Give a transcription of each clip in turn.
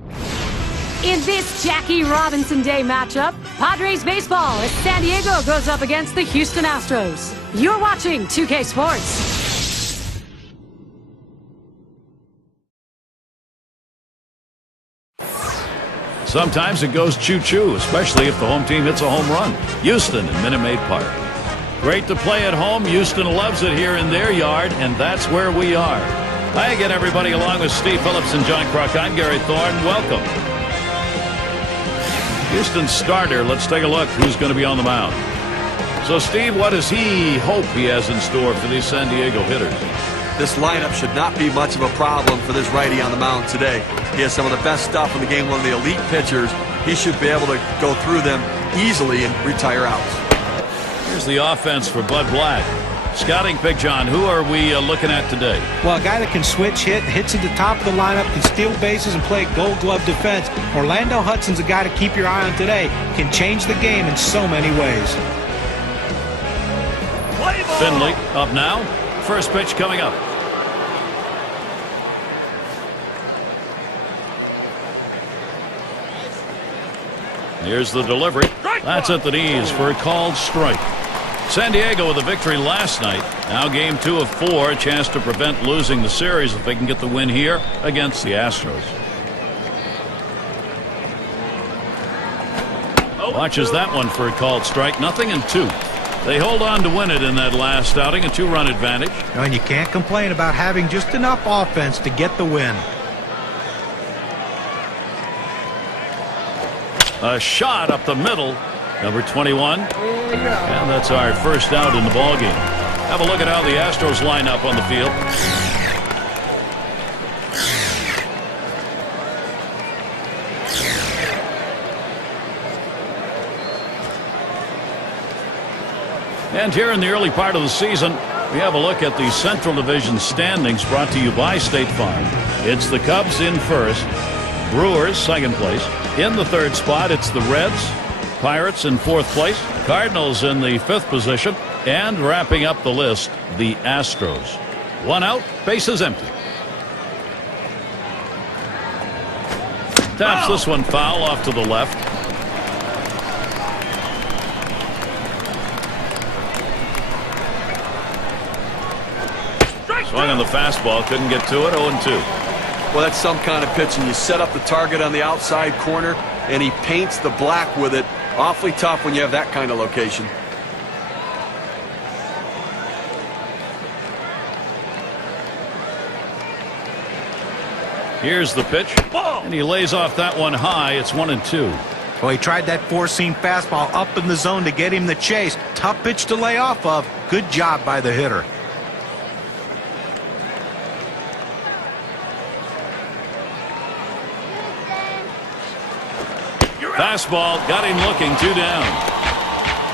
In this Jackie Robinson Day matchup, Padres baseball as San Diego goes up against the Houston Astros. You're watching 2K Sports. Sometimes it goes choo-choo, especially if the home team hits a home run. Houston in Minute Maid Park. Great to play at home. Houston loves it here in their yard, and that's where we are. Hi again, everybody, along with Steve Phillips and John Kruk. I'm Gary Thorne. Welcome. Houston starter. Let's take a look who's going to be on the mound. So, Steve, what does he hope he has in store for these San Diego hitters? This lineup should not be much of a problem for this righty on the mound today. He has some of the best stuff in the game, one of the elite pitchers. He should be able to go through them easily and retire outs. Here's the offense for Bud Black. Scouting pick, John. Who are we looking at today? Well, a guy that can switch hits at the top of the lineup, can steal bases and play gold glove defense. Orlando Hudson's a guy to keep your eye on today. Can change the game in so many ways. Finley up now. First pitch coming up. Here's the delivery. That's at the knees for a called strike. San Diego with a victory last night. Now game 2 of 4. A chance to prevent losing the series if they can get the win here against the Astros. Watches that one for a called strike. 0-2. They hold on to win it in that last outing. A 2-run advantage. And you can't complain about having just enough offense to get the win. A shot up the middle. Number 21. And that's our first out in the ballgame. Have a look at how the Astros line up on the field. And here in the early part of the season, we have a look at the Central Division standings brought to you by State Farm. It's the Cubs in first, Brewers second place. In the third spot, it's the Reds, Pirates in fourth place, Cardinals in the fifth position, and wrapping up the list, the Astros. One out, bases empty. Taps this one foul off to the left. Swung on the fastball, couldn't get to it, 0-2. Well, that's some kind of pitching. You set up the target on the outside corner, and he paints the black with it. Awfully tough when you have that kind of location. Here's the pitch, and he lays off that one high. It's 1-2. Well, he tried that four-seam fastball up in the zone to get him the chase. Tough pitch to lay off of. Good job by the hitter. Fastball got him looking, 2 down.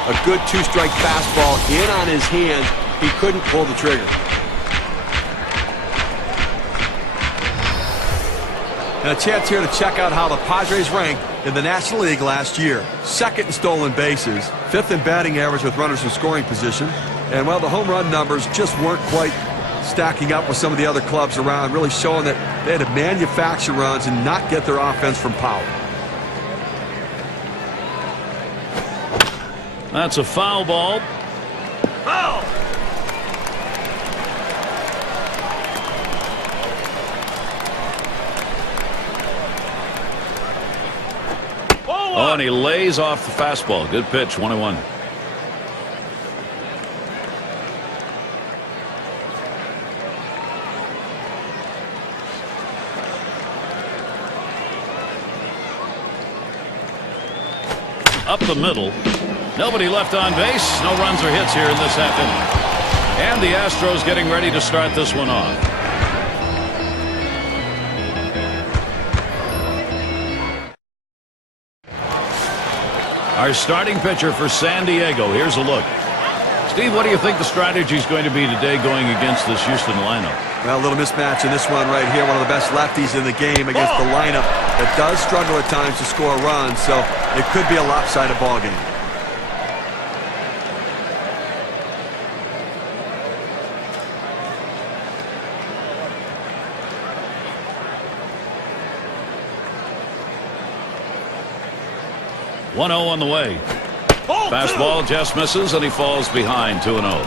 A good two-strike fastball in on his hand. He couldn't pull the trigger. And a chance here to check out how the Padres ranked in the National League last year. Second in stolen bases, fifth in batting average with runners in scoring position. And, well, the home run numbers just weren't quite stacking up with some of the other clubs around, really showing that they had to manufacture runs and not get their offense from power. That's a foul ball. Foul! Oh, and he lays off the fastball. Good pitch, 1-1. Up the middle. Nobody left on base. No runs or hits here in this half inning. And the Astros getting ready to start this one off. Our starting pitcher for San Diego. Here's a look. Steve, what do you think the strategy is going to be today going against this Houston lineup? Well, a little mismatch in this one right here. One of the best lefties in the game against the lineup that does struggle at times to score runs. So it could be a lopsided ball game. 1-0 on the way. Fastball just misses, and he falls behind 2-0. Well,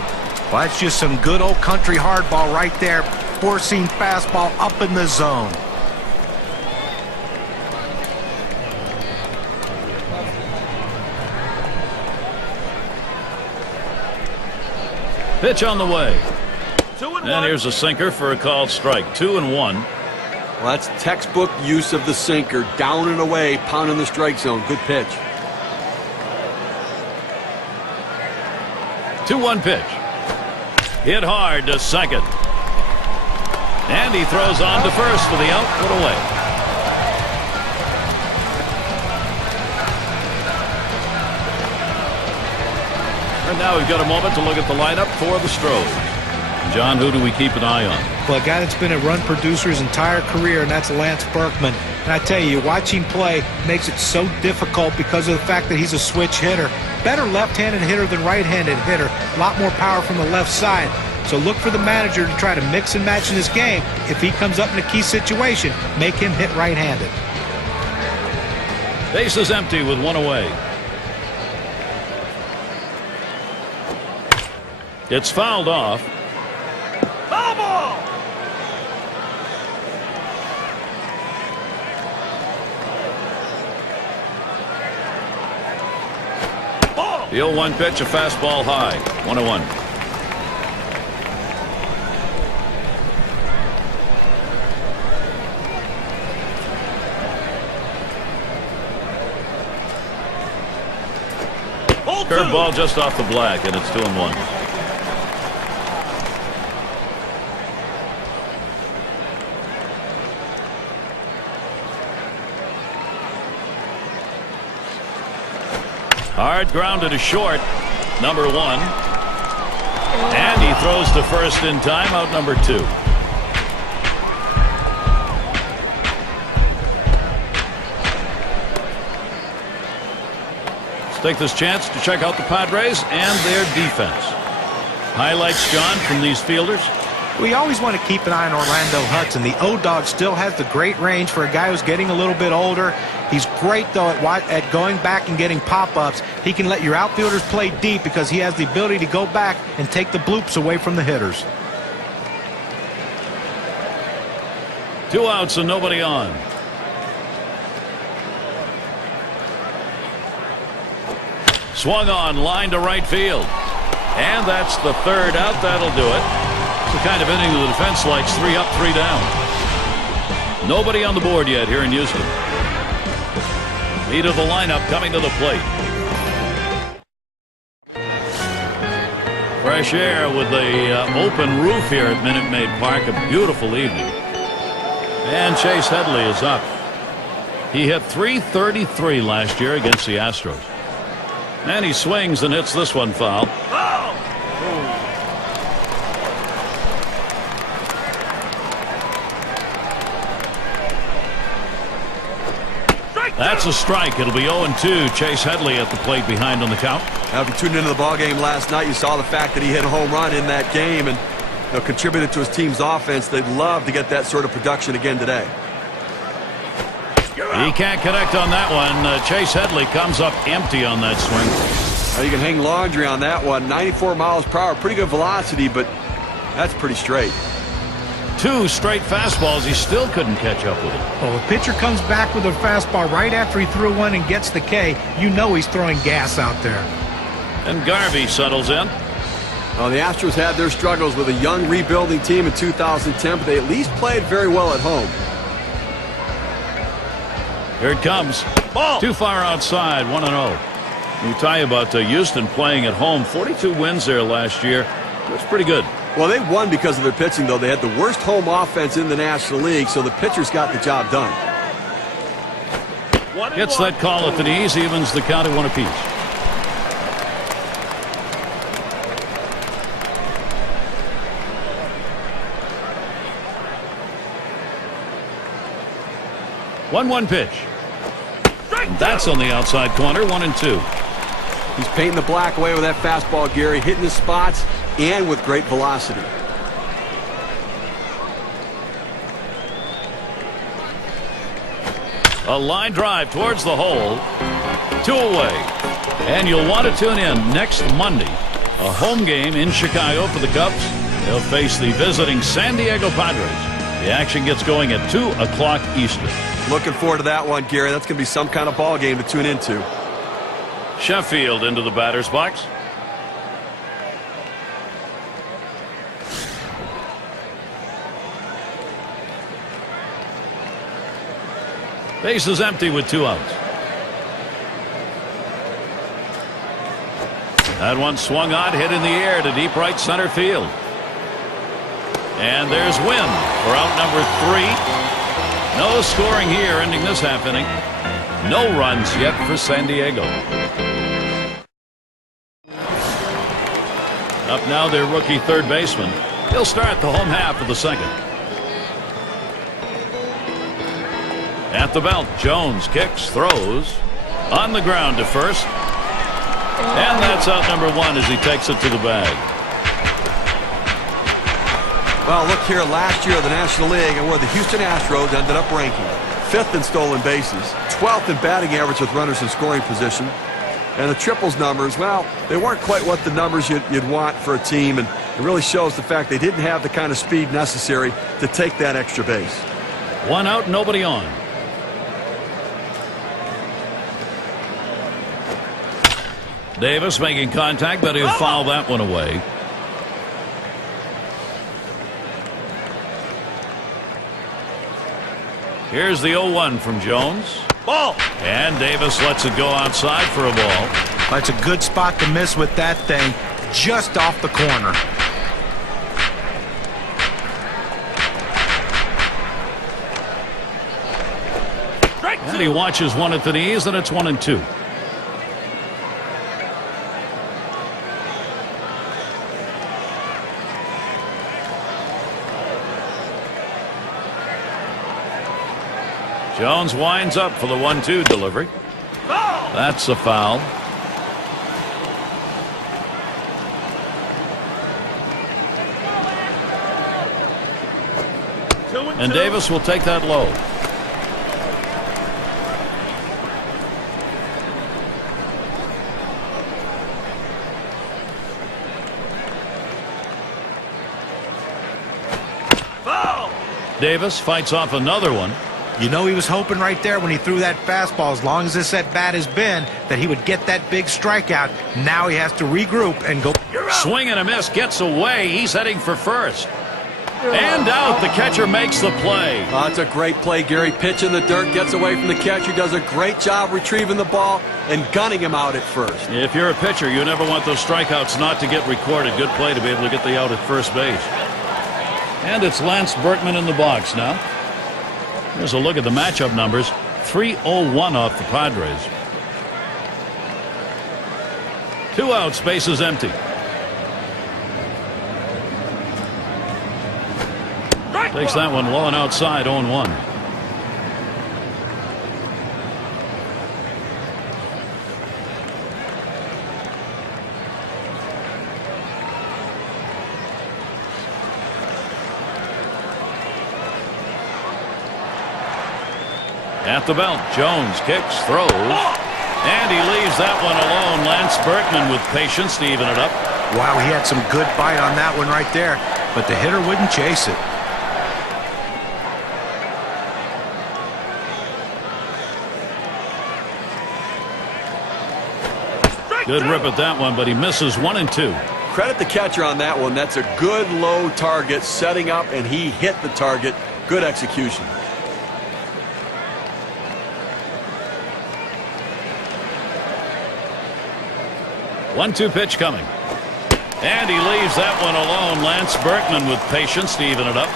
that's just some good old country hardball right there. Four-seam fastball up in the zone. Pitch on the way. And here's a sinker for a called strike. 2-1. Well, that's textbook use of the sinker. Down and away, pounding the strike zone. Good pitch. 2-1 pitch. Hit hard to second. And he throws on to first for the out. Put away. And now we've got a moment to look at the lineup for the Astros. John, who do we keep an eye on? Well, a guy that's been a run producer his entire career, and that's Lance Berkman. And I tell you, watching him play makes it so difficult because of the fact that he's a switch hitter. Better left-handed hitter than right-handed hitter. A lot more power from the left side. So look for the manager to try to mix and match in this game. If he comes up in a key situation, make him hit right-handed. Base is empty with one away. It's fouled off. Foul ball! The 0-1 pitch, a fastball high. 1-1. Curveball just off the black, and it's 2-1. Hard grounded to short, number 1. And he throws to first in time, out number 2. Let's take this chance to check out the Padres and their defense. Highlights, John, from these fielders. We always want to keep an eye on Orlando Hudson. The O-Dog still has the great range for a guy who's getting a little bit older. He's great, though, at going back and getting pop-ups. He can let your outfielders play deep because he has the ability to go back and take the bloops away from the hitters. 2 outs and nobody on. Swung on, line to right field. And that's the 3rd out. That'll do it. The kind of inning the defense likes. 3 up, 3 down. Nobody on the board yet here in Houston. Lead of the lineup coming to the plate. Fresh air with the open roof here at Minute Maid Park. A beautiful evening. And Chase Headley is up. He hit .333 last year against the Astros. And he swings and hits this one foul. That's a strike. It'll be 0-2. Chase Headley at the plate behind on the count. Now, if you tuned into the ballgame last night, you saw the fact that he hit a home run in that game and contributed to his team's offense. They'd love to get that sort of production again today. He can't connect on that one. Chase Headley comes up empty on that swing. Now, you can hang laundry on that one. 94 miles per hour. Pretty good velocity, but that's pretty straight. 2 straight fastballs. He still couldn't catch up with it. Well, the pitcher comes back with a fastball right after he threw one and gets the K. You know he's throwing gas out there. And Garvey settles in. Well, the Astros had their struggles with a young rebuilding team in 2010, but they at least played very well at home. Here it comes. Ball. Too far outside. 1-0. We tell you about Houston playing at home. 42 wins there last year. That's pretty good. Well, they won because of their pitching, though. They had the worst home offense in the National League, so the pitchers got the job done. Gets that call at the knees, evens the count at 1 apiece. One pitch. And that's on the outside corner. 1-2. He's painting the black away with that fastball, Gary, hitting the spots and with great velocity. A line drive towards the hole. 2 away. And you'll want to tune in next Monday. A home game in Chicago for the Cubs. They'll face the visiting San Diego Padres. The action gets going at 2 o'clock Eastern. Looking forward to that one, Gary. That's going to be some kind of ball game to tune into. Sheffield into the batter's box. Base is empty with 2 outs. That one swung on, hit in the air to deep right center field. And there's Wynn for out number 3. No scoring here, ending this half inning. No runs yet for San Diego. Up now their rookie third baseman. He'll start the home half of the second. At the belt, Jones kicks, throws, on the ground to first. And that's out number 1 as he takes it to the bag. Well, look here last year in the National League and where the Houston Astros ended up ranking. 5th in stolen bases, 12th in batting average with runners in scoring position. And the triples numbers, well, they weren't quite what the numbers you'd want for a team. And it really shows the fact they didn't have the kind of speed necessary to take that extra base. 1 out, nobody on. Davis making contact, but he'll foul that one away. Here's the 0-1 from Jones. Ball. And Davis lets it go outside for a ball. That's a good spot to miss with that thing, just off the corner. And he watches one at the knees, and it's 1-2. Jones winds up for the 1-2 delivery. That's a foul. And Davis will take that low. Davis fights off another one. You know he was hoping right there when he threw that fastball, as long as this at-bat has been, that he would get that big strikeout. Now he has to regroup and go. Swing and a miss, gets away. He's heading for first. And out. The catcher makes the play. That's a great play, Gary. Pitch in the dirt, gets away from the catcher, does a great job retrieving the ball and gunning him out at first. If you're a pitcher, you never want those strikeouts not to get recorded. Good play to be able to get the out at first base. And it's Lance Berkman in the box now. Here's a look at the matchup numbers. 3-0-1 off the Padres. 2 outs, base is empty. Takes that one low and outside, 0-1. At the belt, Jones kicks, throws, and he leaves that one alone. Lance Berkman with patience to even it up. Wow, he had some good bite on that one right there, but the hitter wouldn't chase it. Good rip at that one, but he misses 1-2. Credit the catcher on that one. That's a good low target, setting up, and he hit the target. Good execution. 1-2 pitch coming. And he leaves that one alone. Lance Berkman with patience to even it up.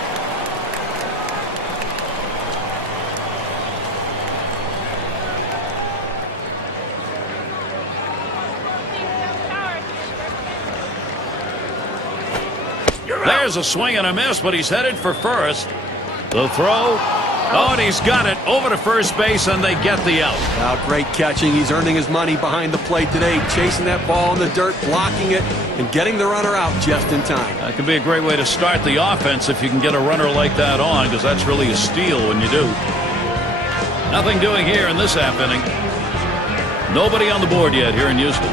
There's a swing and a miss, but he's headed for first. The throw. Oh, and he's got it over to first base, and they get the out. Now, great catching. He's earning his money behind the plate today, chasing that ball in the dirt, blocking it, and getting the runner out just in time. That could be a great way to start the offense if you can get a runner like that on, because that's really a steal when you do. Nothing doing here in this half inning. Nobody on the board yet here in Houston.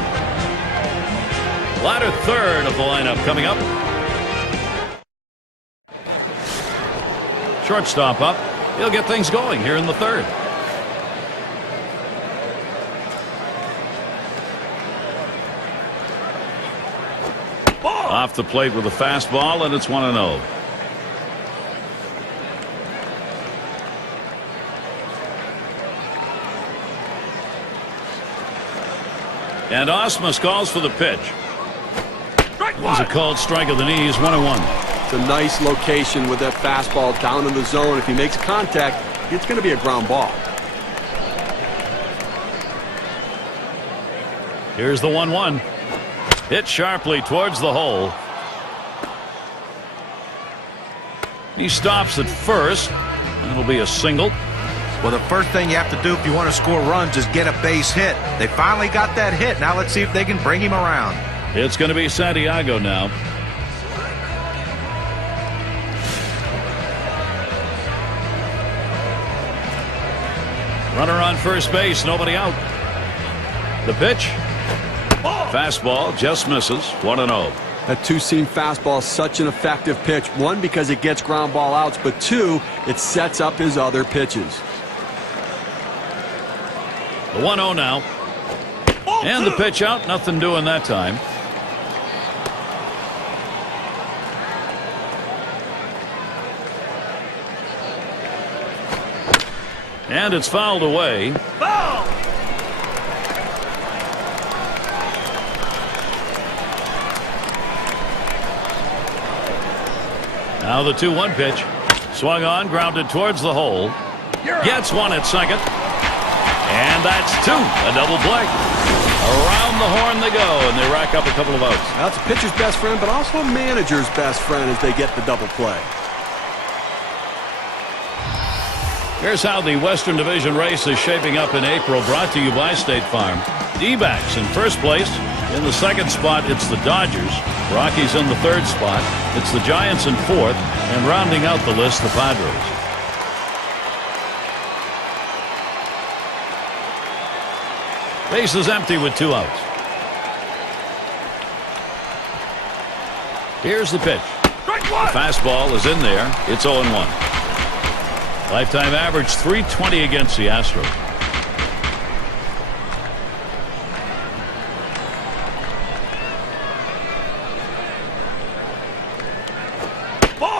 Latter third of the lineup coming up. Shortstop up. He'll get things going here in the third. Off the plate with a fastball, and it's 1-0. And Osmus calls for the pitch. There's a called strike of the knees, 1-1. It's a nice location with that fastball down in the zone. If he makes contact, it's going to be a ground ball. Here's the 1-1. Hit sharply towards the hole. He stops at first. It'll be a single. Well, the first thing you have to do if you want to score runs is get a base hit. They finally got that hit. Now let's see if they can bring him around. It's going to be Santiago now. Runner on first base, nobody out. The pitch. Fastball just misses, 1-0. That two-seam fastball is such an effective pitch. One, because it gets ground ball outs, but two, it sets up his other pitches. The 1-0 now. And the pitch out, nothing doing that time. And it's fouled away. Now the 2-1 pitch. Swung on, grounded towards the hole. Gets one at second. And that's two. A double play. Around the horn they go, and they rack up a couple of outs. That's a pitcher's best friend, but also a manager's best friend as they get the double play. Here's how the Western Division race is shaping up in April, brought to you by State Farm. D-backs in first place. In the second spot, it's the Dodgers. Rockies in the third spot. It's the Giants in fourth. And rounding out the list, the Padres. Base is empty with 2 outs. Here's the pitch. The fastball is in there. It's 0-1. Lifetime average 320 against the Astros.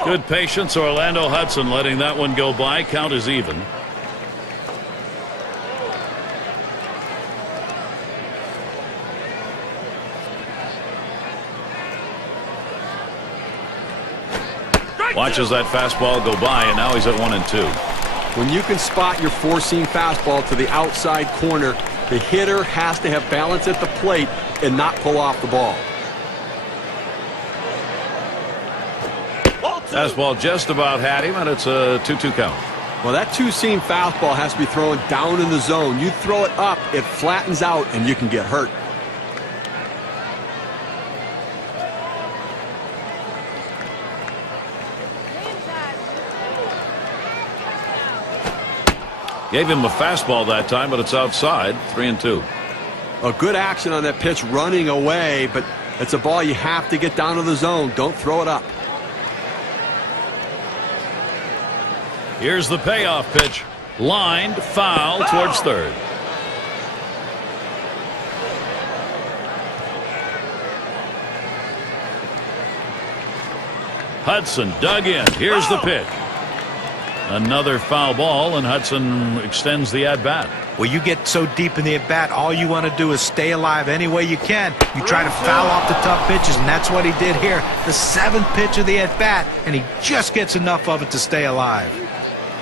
Good patience, Orlando Hudson letting that one go by. Count is even. Watches that fastball go by, and now he's at 1-2. When you can spot your four-seam fastball to the outside corner, the hitter has to have balance at the plate and not pull off the ball. Fastball just about had him, and it's a 2-2 count. Well, that two-seam fastball has to be thrown down in the zone. You throw it up, it flattens out, and you can get hurt. Gave him a fastball that time, but it's outside. 3-2. A good action on that pitch, running away, but it's a ball you have to get down to the zone. Don't throw it up. Here's the payoff pitch. Lined, foul towards third. Hudson dug in. Here's the pitch. Another foul ball, and Hudson extends the at-bat. Well, you get so deep in the at-bat, all you want to do is stay alive any way you can. You try to foul off the tough pitches, and that's what he did here. The 7th pitch of the at-bat, and he just gets enough of it to stay alive.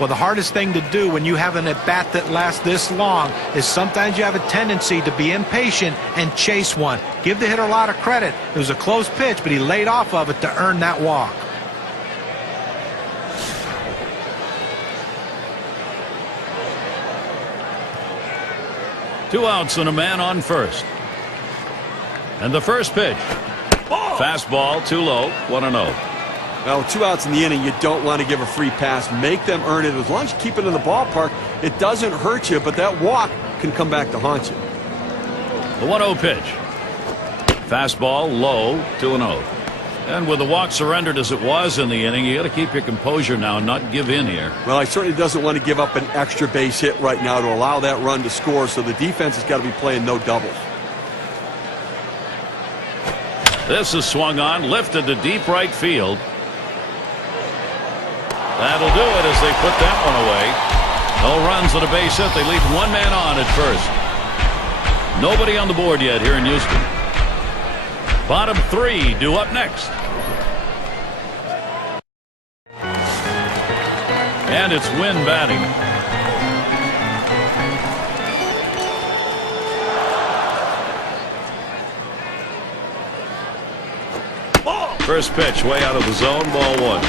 Well, the hardest thing to do when you have an at-bat that lasts this long is sometimes you have a tendency to be impatient and chase one. Give the hitter a lot of credit. It was a close pitch, but he laid off of it to earn that walk. Two outs and a man on first. And the first pitch. Fastball too low. 1-0. Well, with 2 outs in the inning, you don't want to give a free pass. Make them earn it. As long as you keep it in the ballpark, it doesn't hurt you, but that walk can come back to haunt you. The 1-0 pitch. Fastball low, 2-0. And with the walk surrendered as it was in the inning, you got to keep your composure now and not give in here. Well, he certainly doesn't want to give up an extra base hit right now to allow that run to score, so the defense has got to be playing no doubles. This is swung on, lifted to deep right field. That'll do it as they put that one away. No runs and a base hit. They leave one man on at first. Nobody on the board yet here in Houston. Bottom three due up next. And it's Wynn batting. First pitch way out of the zone, ball one.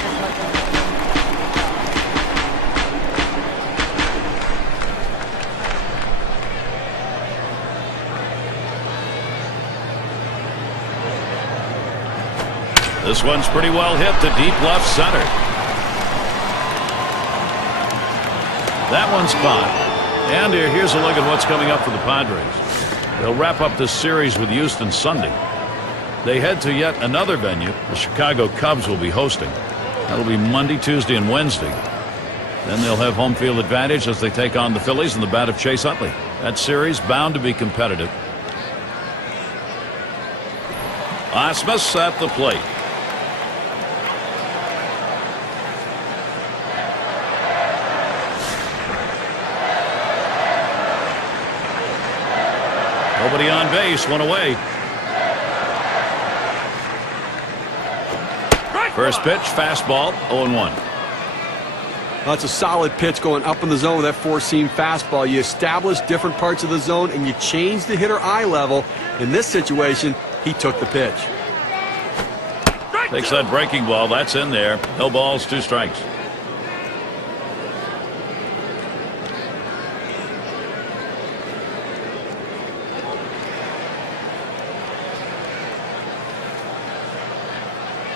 This one's pretty well hit to deep left center. That one's caught. And here's a look at what's coming up for the Padres. They'll wrap up this series with Houston Sunday. They head to yet another venue. The Chicago Cubs will be hosting. That'll be Monday, Tuesday, and Wednesday. Then they'll have home field advantage as they take on the Phillies in the bat of Chase Utley. That series bound to be competitive. Osmus at the plate. Nobody on base, one away. First pitch, fastball, 0-1. That's a solid pitch going up in the zone with that four-seam fastball. You establish different parts of the zone and you change the hitter eye level. In this situation, he took the pitch. Takes that breaking ball. That's in there. No balls, 2 strikes.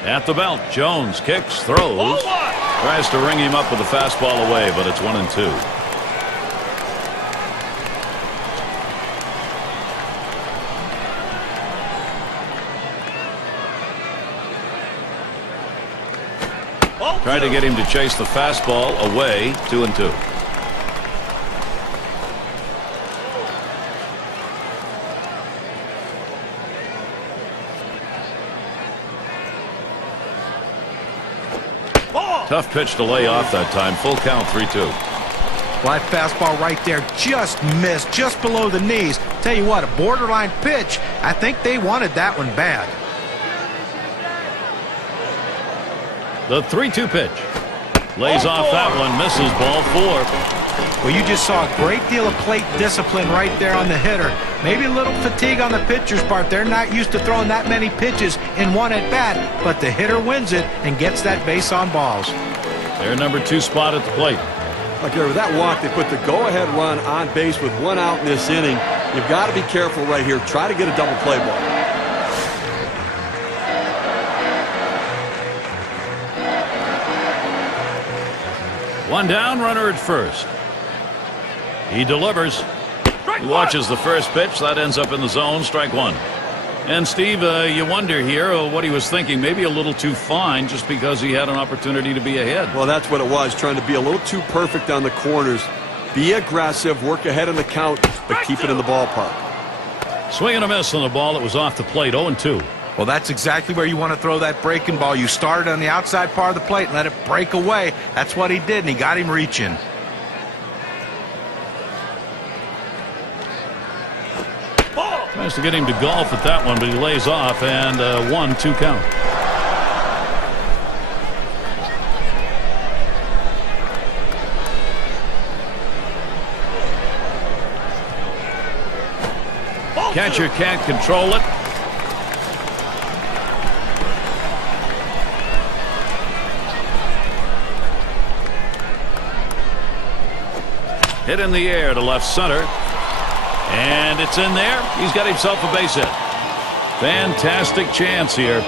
At the belt, Jones kicks, throws, tries to ring him up with a fastball away, but it's 1-2. Tried to get him to chase the fastball away, 2-2. Tough pitch to lay off that time. Full count, 3-2. Well, that fastball right there just missed, just below the knees. Tell you what, a borderline pitch. I think they wanted that one bad. The 3-2 pitch. Lays off that one, misses, ball 4. Well, you just saw a great deal of plate discipline right there on the hitter. Maybe a little fatigue on the pitcher's part. They're not used to throwing that many pitches in one at bat, but the hitter wins it and gets that base on balls. Their number 2 spot at the plate. Okay, with that walk, they put the go-ahead run on base with 1 out in this inning. You've got to be careful right here. Try to get a double play ball. One down, runner at first. He delivers. He watches the first pitch. That ends up in the zone. Strike 1. And Steve, you wonder here what he was thinking. Maybe a little too fine just because he had an opportunity to be ahead. Well, that's what it was. Trying to be a little too perfect on the corners. Be aggressive, work ahead in the count, but keep it in the ballpark. Swing and a miss on the ball that was off the plate. 0-2. Well, that's exactly where you want to throw that breaking ball. You started on the outside part of the plate and let it break away. That's what he did, and he got him reaching. Tries to get him to golf at that one, but he lays off, and 1-2 count. Catcher can't control it. Hit in the air to left center. And it's in there. He's got himself a base hit. Fantastic chance here.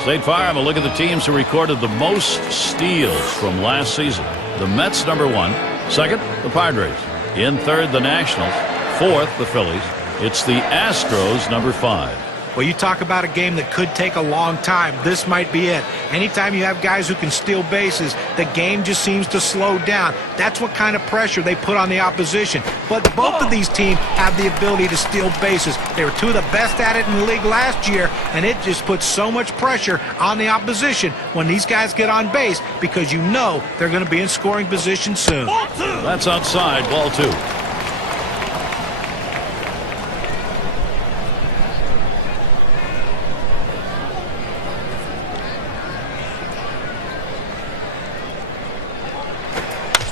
State Farm, a look at the teams who recorded the most steals from last season. The Mets, number 1. Second, the Padres. In third, the Nationals. Fourth, the Phillies. It's the Astros, number 5. Well, you talk about a game that could take a long time. This might be it. Anytime you have guys who can steal bases, the game just seems to slow down. That's what kind of pressure they put on the opposition. But both of these teams have the ability to steal bases. They were two of the best at it in the league last year, and it just puts so much pressure on the opposition when these guys get on base because you know they're going to be in scoring position soon. That's outside, ball 2.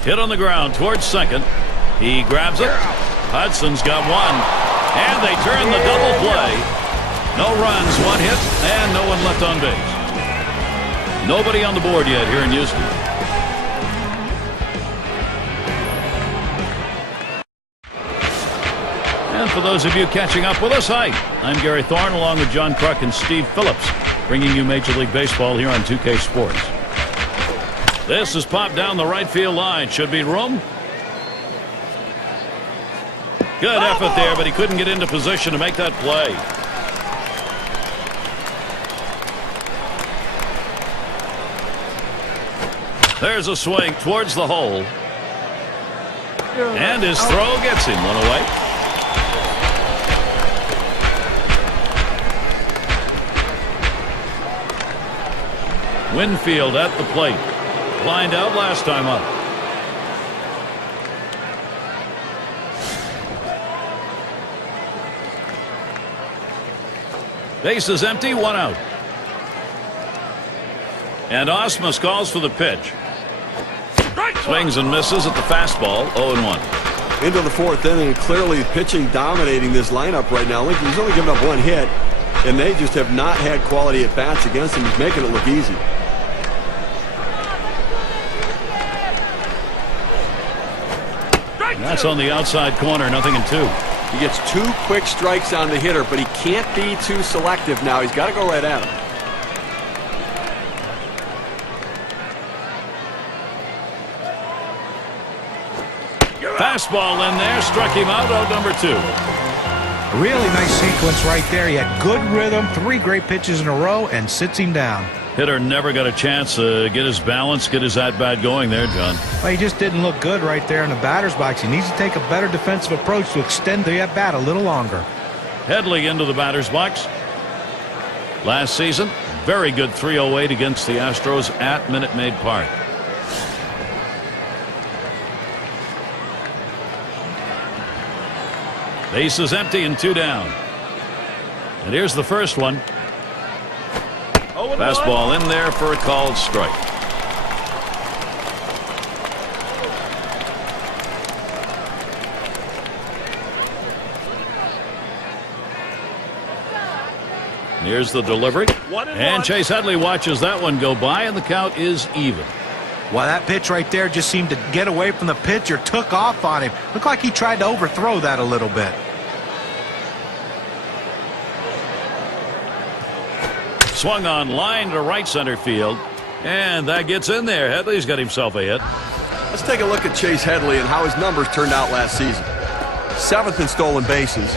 Hit on the ground towards second. He grabs it. Hudson's got one. And they turn the double play. No runs, 1 hit, and no one left on base. Nobody on the board yet here in Houston. And for those of you catching up with us, hi. I'm Gary Thorne along with John Kruk and Steve Phillips, bringing you Major League Baseball here on 2K Sports. This is popped down the right field line. Should be room. Good effort there, but he couldn't get into position to make that play. There's a swing towards the hole. And his throw gets him 1 away. Winfield at the plate. Lined out last time up. Base is empty, 1 out. And Osmus calls for the pitch. Swings and misses at the fastball, 0-1. Into the 4th inning, clearly pitching dominating this lineup right now. He's only given up 1 hit, and they just have not had quality at bats against him. He's making it look easy. That's on the outside corner, 0-2. He gets 2 quick strikes on the hitter, but he can't be too selective now. He's got to go right at him. Fastball in there, struck him out, number 2. Really nice sequence right there. He had good rhythm, 3 great pitches in a row, and sits him down. Hitter never got a chance to get his balance, get his at-bat going there, John. Well, he just didn't look good right there in the batter's box. He needs to take a better defensive approach to extend the at-bat a little longer. Headley into the batter's box. Last season, very good 308 against the Astros at Minute Maid Park. Base is empty and 2 down. And here's the first one. Fastball in there for a called strike. Here's the delivery. And Chase Headley watches that one go by, and the count is even. Well, that pitch right there just seemed to get away from the pitcher, took off on him. Looked like he tried to overthrow that a little bit. Swung on line to right center field, and that gets in there. Headley's got himself a hit. Let's take a look at Chase Headley and how his numbers turned out last season. 7th in stolen bases,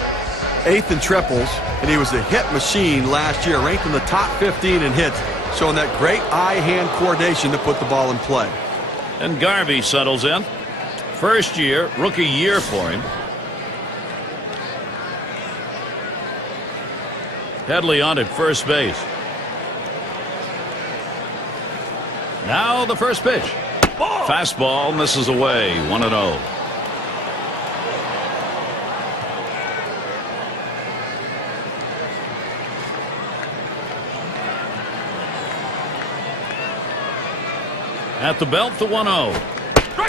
8th in triples, and he was a hit machine last year, ranked in the top 15 in hits, showing that great eye-hand coordination to put the ball in play. And Garvey settles in. First year, rookie year for him. Headley on at first base. Now the first pitch. Fastball misses away, 1-0. At the belt, the 1-0.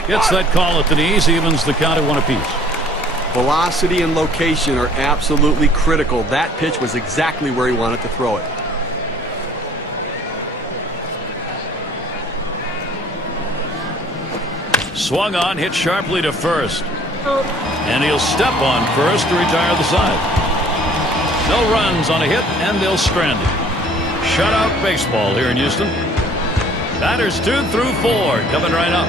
Gets that call at the knees, evens the count at 1 apiece. Velocity and location are absolutely critical. That pitch was exactly where he wanted to throw it. Swung on, hit sharply to first. And he'll step on first to retire the side. No runs on a hit, and they'll strand him. Shutout baseball here in Houston. Batters 2 through 4 coming right up.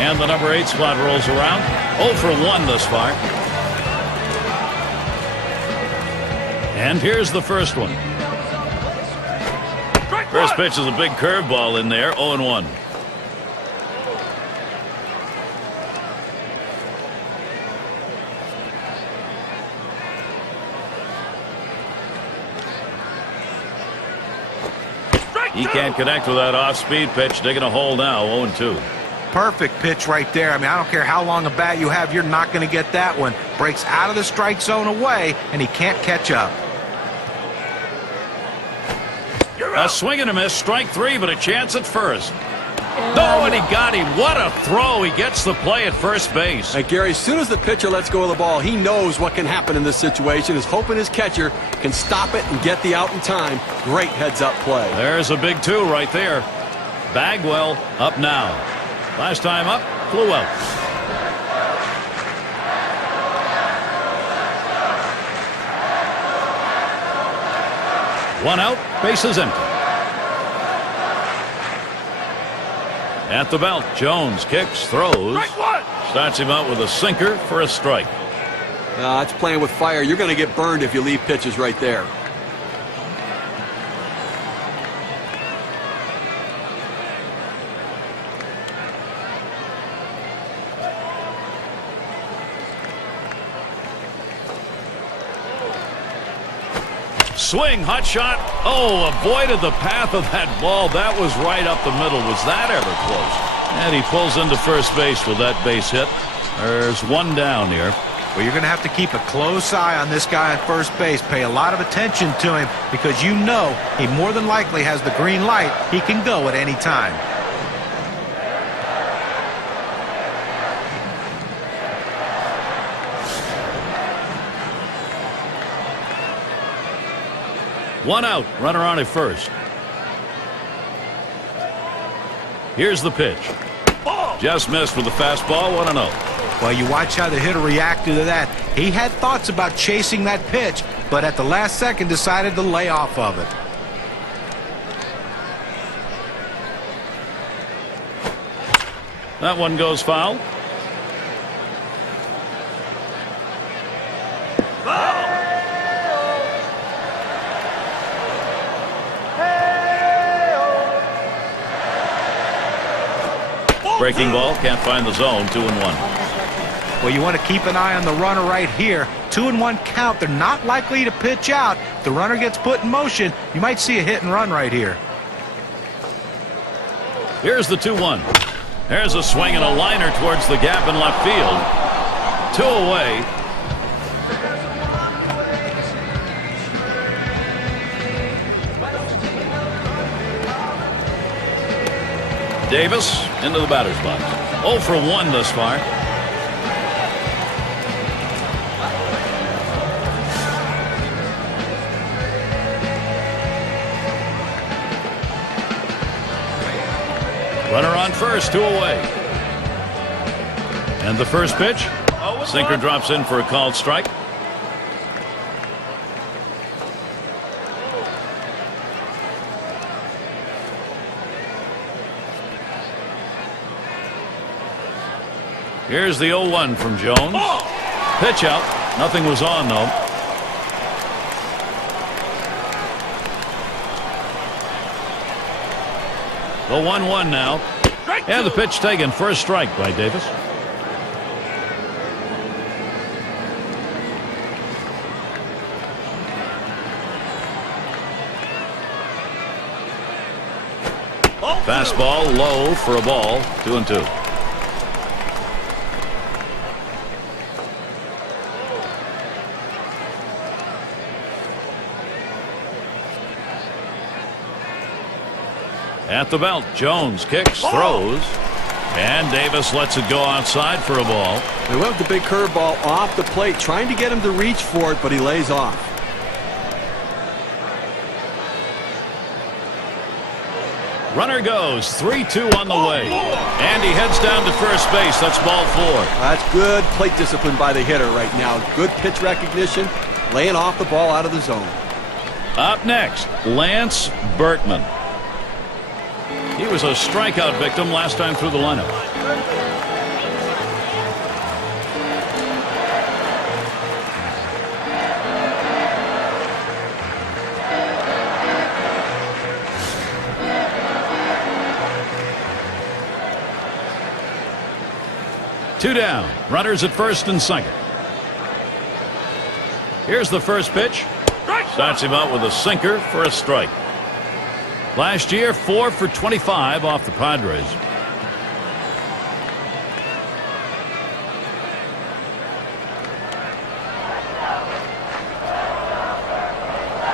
And the number 8 spot rolls around. 0 for 1 thus far. And here's the first one. First pitch is a big curveball in there. 0-1. He can't connect with that off-speed pitch. Digging a hole now. 0-2. Perfect pitch right there. I mean, I don't care how long a bat you have, you're not going to get that one. Breaks out of the strike zone away, and he can't catch up. A swing and a miss. Strike 3, but a chance at first. No, and he got him. What a throw. He gets the play at first base. Hey, Gary, as soon as the pitcher lets go of the ball, he knows what can happen in this situation. Is hoping his catcher can stop it and get the out in time. Great heads-up play. There's a big 2 right there. Bagwell up now. Last time up, flew out. One out, bases empty. At the belt, Jones kicks, throws. Starts him out with a sinker for a strike. It's playing with fire. You're going to get burned if you leave pitches right there. Swing, hot shot. Oh, avoided the path of that ball. That was right up the middle. Was that ever close? And he pulls into first base with that base hit. There's one down here. Well, you're going to have to keep a close eye on this guy at first base. Pay a lot of attention to him because you know he more than likely has the green light. He can go at any time. One out, runner on at first. Here's the pitch. Just missed with the fastball. 1-0. Well, you watch how the hitter reacted to that. He had thoughts about chasing that pitch, but at the last second decided to lay off of it. That one goes foul. Breaking ball, can't find the zone. 2-1. Well, you want to keep an eye on the runner right here. 2-1 count. They're not likely to pitch out. If the runner gets put in motion, you might see a hit and run right here. Here's the 2-1. There's a swing and a liner towards the gap in left field. 2 away. Davis into the batter's box. 0 for 1 thus far. Runner on first, 2 away. And the first pitch. Sinker drops in for a called strike. Here's the 0-1 from Jones. Pitch out. Nothing was on, though. The 1-1 now. And the pitch taken for a strike by Davis. Fastball low for a ball. 2-2. At the belt, Jones kicks, throws, and Davis lets it go outside for a ball. They went with the big curveball off the plate, trying to get him to reach for it, but he lays off. Runner goes, 3-2 on the way. And he heads down to first base. That's ball 4. That's good plate discipline by the hitter right now. Good pitch recognition, laying off the ball out of the zone. Up next, Lance Berkman. He was a strikeout victim last time through the lineup. Two down. Runners at first and second. Here's the first pitch. Starts him out with a sinker for a strike. Last year, 4 for 25 off the Padres.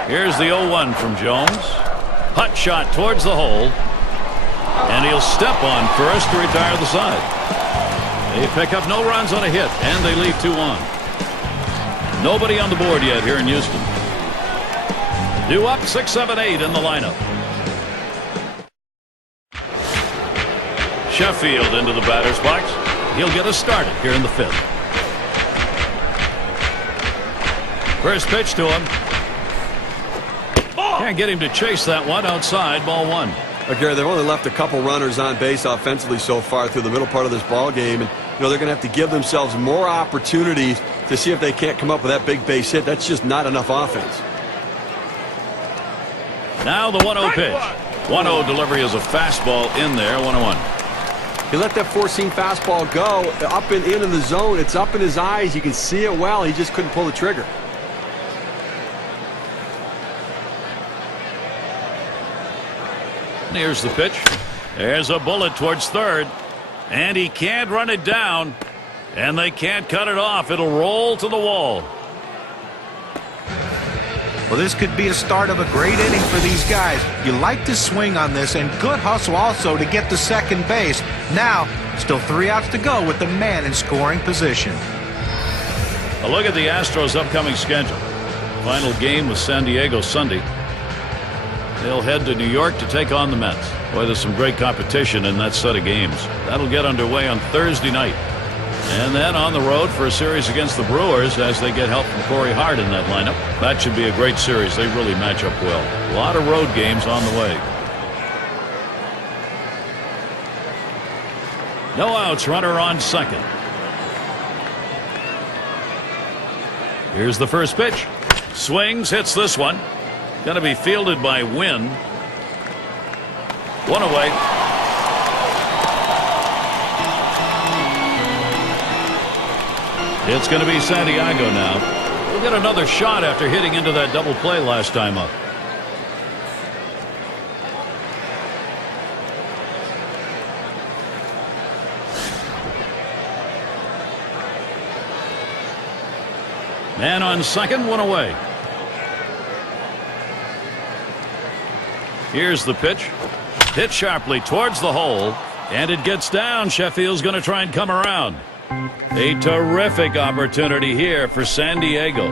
Here's the 0-1 from Jones. Hut shot towards the hole. And he'll step on first to retire the side. They pick up no runs on a hit, and they leave 2 on. Nobody on the board yet here in Houston. Due up 6, 7, 8 in the lineup. Sheffield into the batter's box. He'll get us started here in the 5th. First pitch to him. Can't get him to chase that one outside. Ball 1. Gary, they've only left a couple runners on base offensively so far through the middle part of this ball game, and they're going to have to give themselves more opportunities to see if they can't come up with that big base hit. That's just not enough offense. Now the 1-0 pitch. 1-0 delivery is a fastball in there. 1-1. He let that four-seam fastball go up and into the zone. It's up in his eyes. You can see it well. He just couldn't pull the trigger. Here's the pitch. There's a bullet towards third. And he can't run it down. And they can't cut it off. It'll roll to the wall. Well, this could be the start of a great inning for these guys. You like to swing on this, and good hustle also to get to second base. Now, still 3 outs to go with the man in scoring position. A look at the Astros' upcoming schedule. Final game with San Diego Sunday. They'll head to New York to take on the Mets. Boy, there's some great competition in that set of games. That'll get underway on Thursday night. And then on the road for a series against the Brewers as they get help from Corey Hart in that lineup. That should be a great series. They really match up well. A lot of road games on the way. No outs, runner on second. Here's the first pitch. Swings, hits this one. Going to be fielded by Wynn. 1 away. It's going to be Santiago now. He'll get another shot after hitting into that double play last time up. Man on second, 1 away. Here's the pitch. Hit sharply towards the hole. And it gets down. Sheffield's going to try and come around. A terrific opportunity here for San Diego.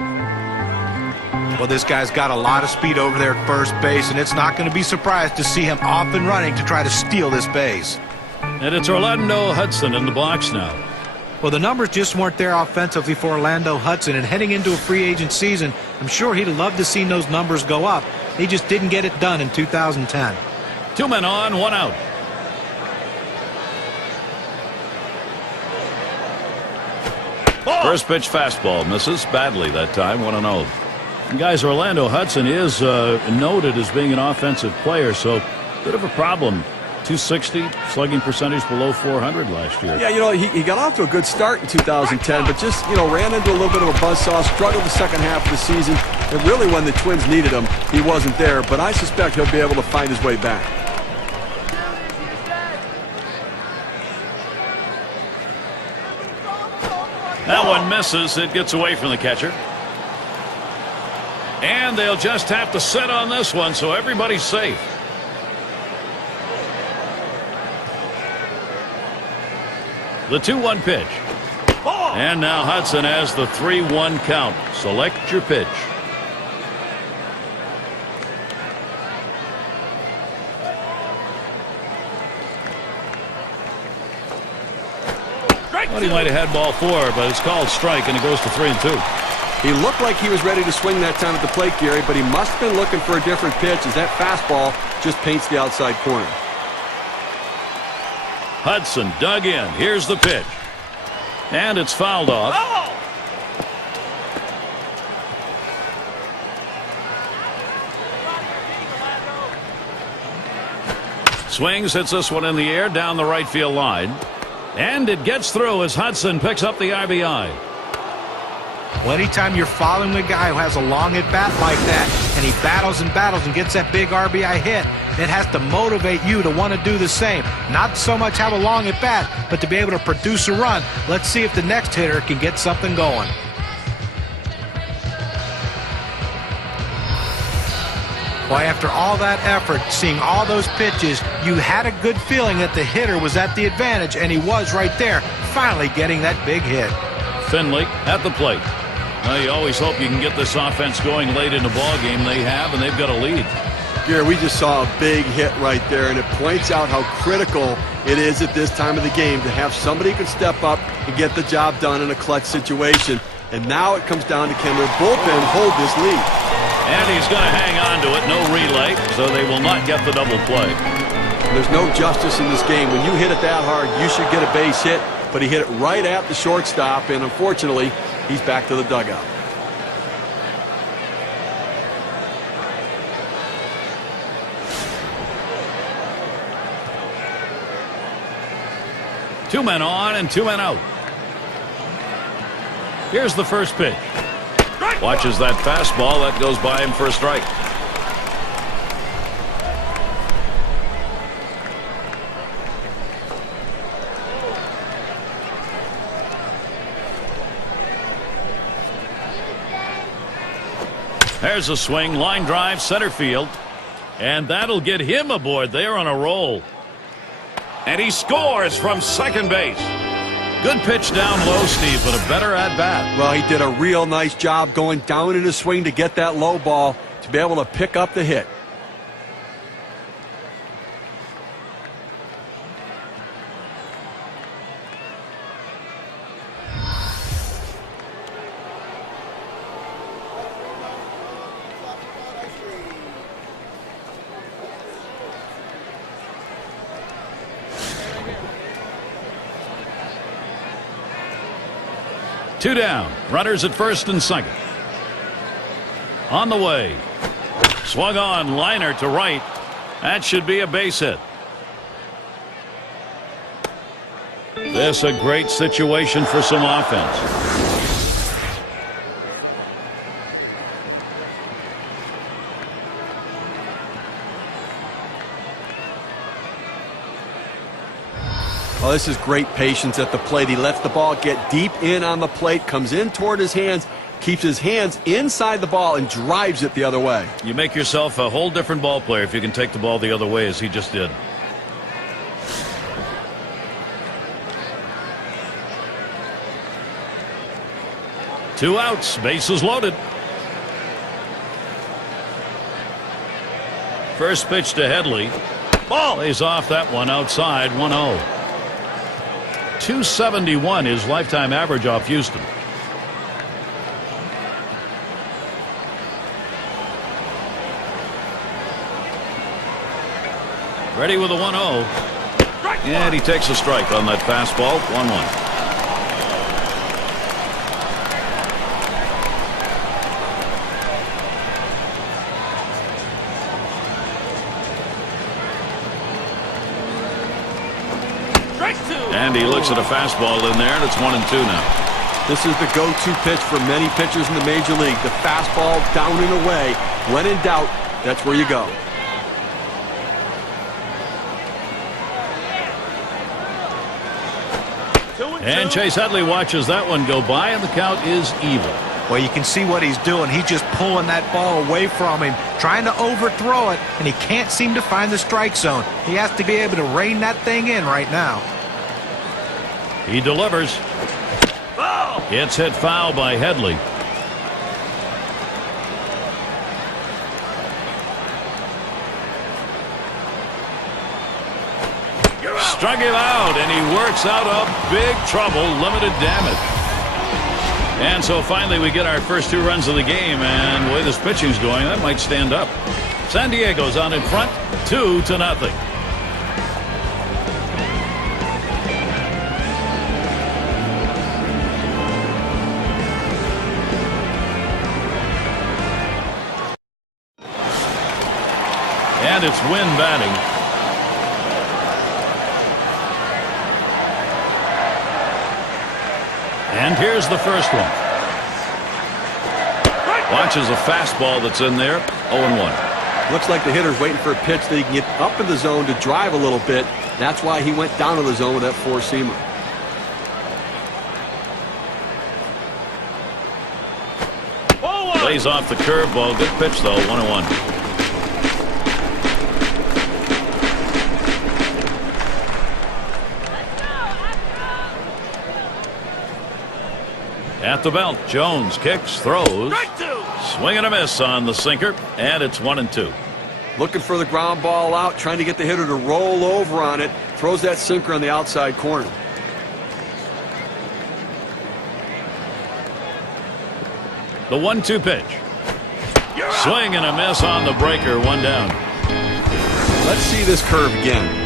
Well, this guy's got a lot of speed over there at first base, and it's not going to be surprised to see him off and running to try to steal this base. And it's Orlando Hudson in the box now. Well, the numbers just weren't there offensively for Orlando Hudson, and heading into a free agent season, I'm sure he'd love to see those numbers go up. He just didn't get it done in 2010. 2 men on, 1 out. First pitch fastball misses badly that time. 1-0. And guys, Orlando Hudson is noted as being an offensive player, so bit of a problem. 260 slugging percentage below 400 last year. Yeah, you know, he got off to a good start in 2010, but just, you know, ran into a little bit of a buzzsaw, struggled the second half of the season, and really when the Twins needed him, he wasn't there, but I suspect he'll be able to find his way back. That one misses. It gets away from the catcher. And they'll just have to sit on this one, so everybody's safe. The 2-1 pitch. And now Hudson has the 3-1 count. Select your pitch. Well, he might have had ball 4, but it's called strike, and it goes to 3-2. He looked like he was ready to swing that time at the plate, Gary, but he must have been looking for a different pitch as that fastball just paints the outside corner. Hudson dug in. Here's the pitch. And it's fouled off. Swings, hits this one in the air down the right field line. And it gets through as Hudson picks up the RBI. Well, anytime you're following a guy who has a long at-bat like that, and he battles and battles and gets that big RBI hit, it has to motivate you to want to do the same. Not so much have a long at-bat, but to be able to produce a run. Let's see if the next hitter can get something going. Boy, after all that effort, seeing all those pitches, you had a good feeling that the hitter was at the advantage, and he was right there, finally getting that big hit. Finley at the plate. Well, you always hope you can get this offense going late in the ball game. They have, and they've got a lead. Gary, we just saw a big hit right there, and it points out how critical it is at this time of the game to have somebody who can step up and get the job done in a clutch situation. And now it comes down to can their bullpen hold this lead. And he's going to hang on to it. No relay, so they will not get the double play. There's no justice in this game. When you hit it that hard, you should get a base hit. But he hit it right at the shortstop, and unfortunately, he's back to the dugout. Two men on and two men out. Here's the first pitch. Watches that fastball. That goes by him for a strike. There's a swing, line drive, center field. And that'll get him aboard. They're on a roll. And he scores from second base. Good pitch down low, Steve, but a better at-bat. Well, he did a real nice job going down in his swing to get that low ball to be able to pick up the hit. Two down. Runners at first and second. On the way. Swung on. Liner to right. That should be a base hit. This a great situation for some offense. Oh, this is great patience at the plate. He lets the ball get deep in on the plate, comes in toward his hands, keeps his hands inside the ball, and drives it the other way. You make yourself a whole different ball player if you can take the ball the other way as he just did. Two outs, bases loaded. First pitch to Headley. Ball lays off that one outside, 1-0. 271 his lifetime average off Houston. Ready with a 1-0. And he takes a strike on that fastball. 1-1. And he looks at a fastball in there, and it's 1-2 now. This is the go-to pitch for many pitchers in the major league. The fastball down and away. When in doubt, that's where you go. And Chase Headley watches that one go by, and the count is even. Well, you can see what he's doing. He's just pulling that ball away from him, trying to overthrow it, and he can't seem to find the strike zone. He has to be able to rein that thing in right now. He delivers. It's hit foul by Headley. Struck him out, and he works out of big trouble, limited damage. And so finally we get our first two runs of the game, and the way this pitching's going, that might stand up. San Diego's on in front, 2-0. And it's Wynn batting. And here's the first one. Watches a fastball that's in there. 0-1. Looks like the hitter's waiting for a pitch that he can get up in the zone to drive a little bit. That's why he went down to the zone with that four-seamer. Plays off the curveball. Good pitch, though. 1-1. At the belt, Jones kicks, throws. Swing and a miss on the sinker, and it's 1-2. Looking for the ground ball out, trying to get the hitter to roll over on it. Throws that sinker on the outside corner. The 1-2 pitch. Swing and a miss on the breaker, one down. Let's see this curve again.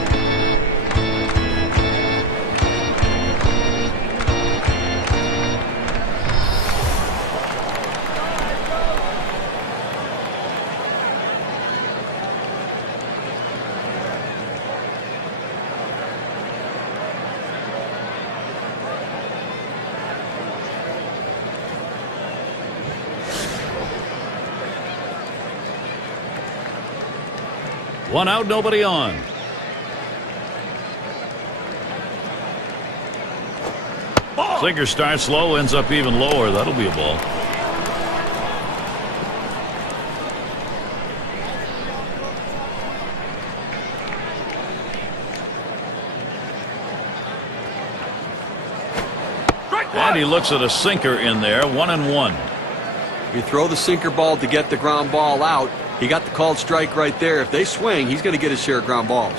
One out, nobody on. Sinker starts low, ends up even lower. That'll be a ball. And he looks at a sinker in there. 1-1. You throw the sinker ball to get the ground ball out. He got the called strike right there. If they swing, he's going to get his share of ground balls.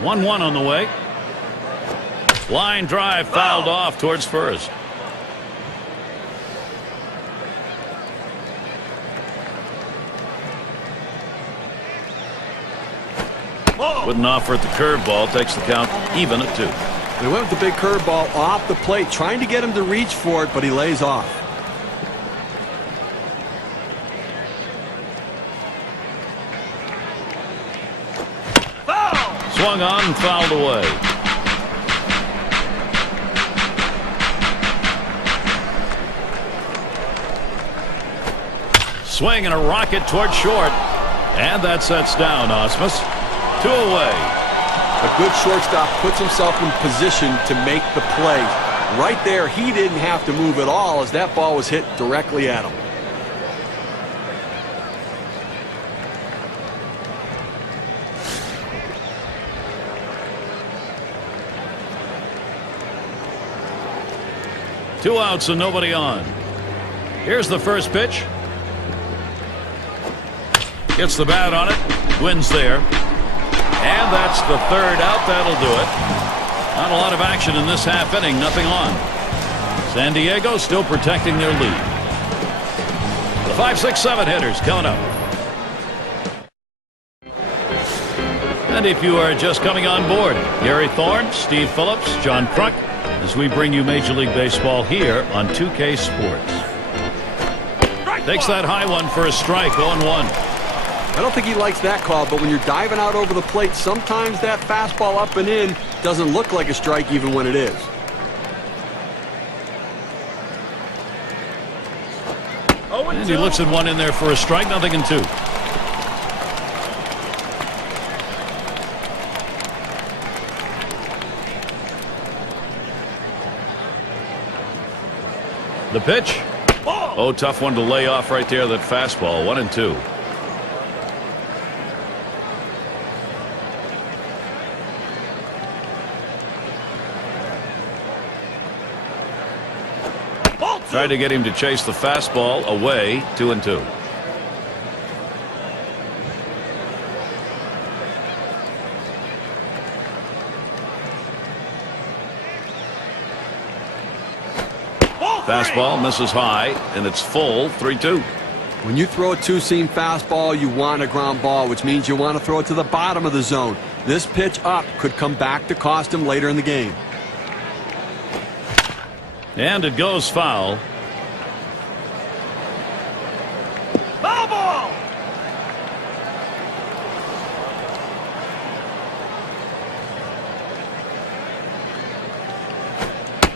1-1 on the way. Line drive fouled off towards first. Wouldn't offer at the curveball. Takes the count even at 2. They went with the big curveball off the plate, trying to get him to reach for it, but he lays off. Swung on and fouled away. Swing and a rocket toward short. And that sets down Osmus. 2 away. A good shortstop puts himself in position to make the play. Right there, he didn't have to move at all as that ball was hit directly at him. Two outs and nobody on. Here's the first pitch. Gets the bat on it. Wins there. And that's the third out. That'll do it. Not a lot of action in this half inning. Nothing on. San Diego still protecting their lead. The 5, 6, 7 hitters coming up. And if you are just coming on board, Gary Thorne, Steve Phillips, John Kruk, as we bring you Major League Baseball here on 2K Sports. Takes that high one for a strike. 0-1. I don't think he likes that call, but when you're diving out over the plate, sometimes that fastball up and in doesn't look like a strike even when it is. And he looks at one in there for a strike. 0-2. The pitch. Oh, tough one to lay off right there. That fastball. 1-2. Tried to get him to chase the fastball away. 2-2. Fastball misses high, and it's full. 3-2. When you throw a two-seam fastball, you want a ground ball, which means you want to throw it to the bottom of the zone. This pitch up could come back to cost him later in the game. And it goes foul. Foul ball!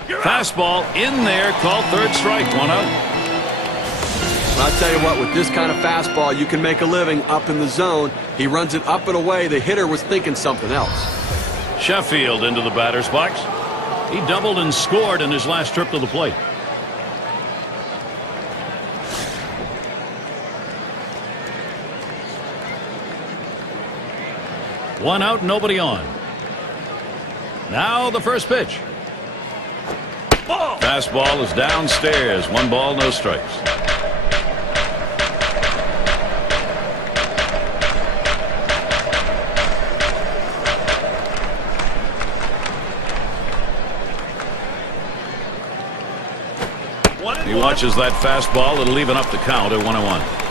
Fastball in there, called third strike, 1 out. I'll tell you what, with this kind of fastball, you can make a living up in the zone. He runs it up and away. The hitter was thinking something else. Sheffield into the batter's box. He doubled and scored in his last trip to the plate. One out, nobody on. Now the first pitch. Fastball is downstairs. 1 ball, no strikes. He watches that fastball. It'll even up the count at 1-1.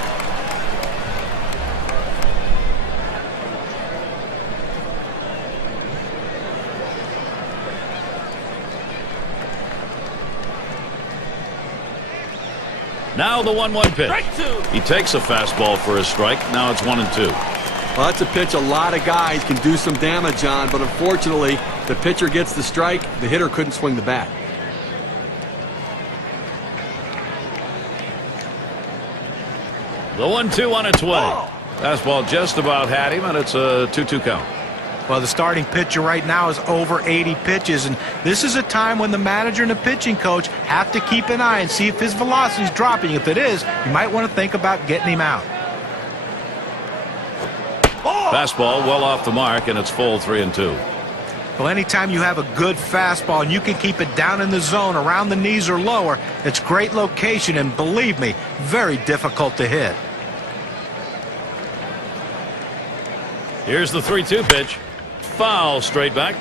Now the 1-1 pitch. He takes a fastball for a strike. Now it's 1-2. Well, that's a pitch a lot of guys can do some damage on, but unfortunately, the pitcher gets the strike. The hitter couldn't swing the bat. The 1-2 on its way. Fastball just about had him, and it's a 2-2 count. Well, the starting pitcher right now is over 80 pitches, and this is a time when the manager and the pitching coach have to keep an eye and see if his velocity is dropping. If it is, you might want to think about getting him out. Fastball well off the mark, and it's full 3-2. Well, anytime you have a good fastball and you can keep it down in the zone around the knees or lower, it's great location, and believe me, very difficult to hit. Here's the 3-2 pitch. Foul straight back.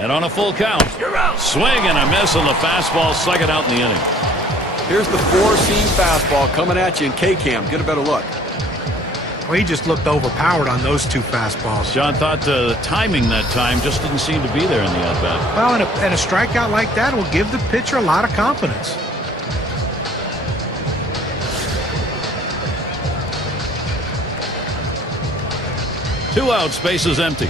And on a full count, swing and a miss on the fastball, second out in the inning. Here's the 4-seam fastball coming at you in K-Cam. Get a better look. Well, he just looked overpowered on those 2 fastballs. John thought the timing that time just didn't seem to be there in the at-bat. Well, and a strikeout like that will give the pitcher a lot of confidence. Two out, space is empty.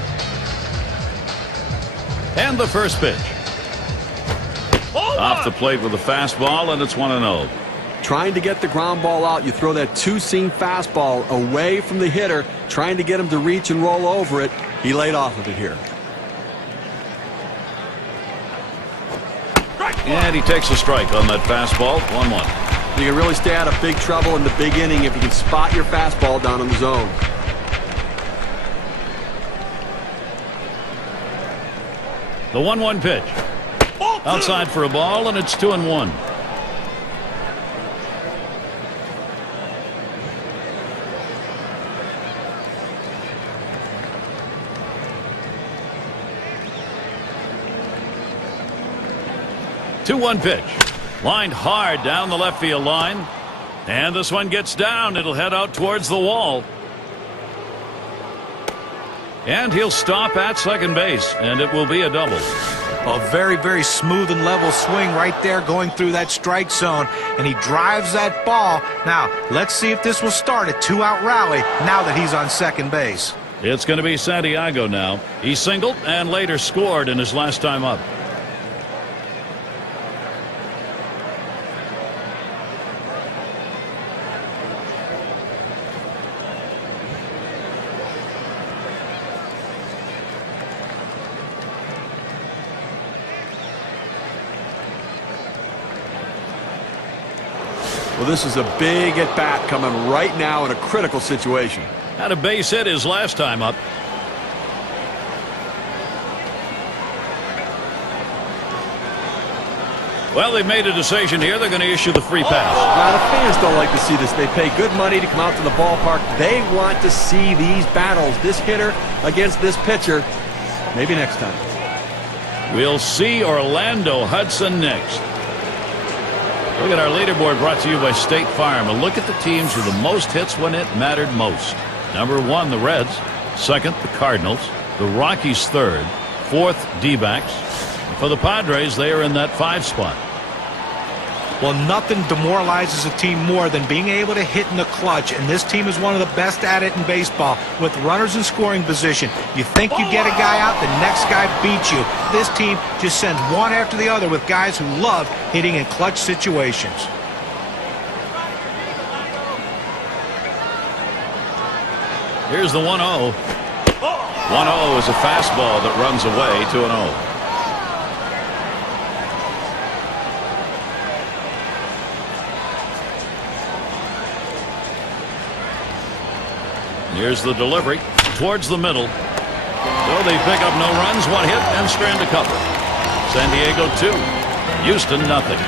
And the first pitch. Off the plate with a fastball, and it's 1-0. Trying to get the ground ball out, you throw that 2-seam fastball away from the hitter, trying to get him to reach and roll over it. He laid off of it here. And he takes a strike on that fastball, 1-1. You can really stay out of big trouble in the big inning if you can spot your fastball down in the zone. The 1-1 pitch. Outside for a ball, and it's 2-1. Two-one pitch. Lined hard down the left field line. And this one gets down. It'll head out towards the wall. And he'll stop at second base, and it will be a double. A very, very smooth and level swing right there going through that strike zone, and he drives that ball. Now, let's see if this will start a 2-out rally now that he's on second base. It's going to be Santiago now. He singled and later scored in his last time up. Well, this is a big at-bat coming right now in a critical situation. Had a base hit his last time up. Well, they've made a decision here. They're going to issue the free pass. Now, the fans don't like to see this. They pay good money to come out to the ballpark. They want to see these battles, this hitter against this pitcher. Maybe next time. We'll see Orlando Hudson next. Look at our leaderboard brought to you by State Farm. A look at the teams with the most hits when it mattered most. Number 1, the Reds. 2nd, the Cardinals. The Rockies 3rd. 4th, D-backs. For the Padres, they are in that 5 spot. Well, nothing demoralizes a team more than being able to hit in the clutch, and this team is one of the best at it in baseball. With runners in scoring position, you think you get a guy out, the next guy beats you. This team just sends one after the other with guys who love hitting in clutch situations. Here's the 1-0. 1-0 is a fastball that runs away, 2-0. Here's the delivery towards the middle. So they pick up no runs, one hit, and strand a couple. San Diego 2, Houston nothing.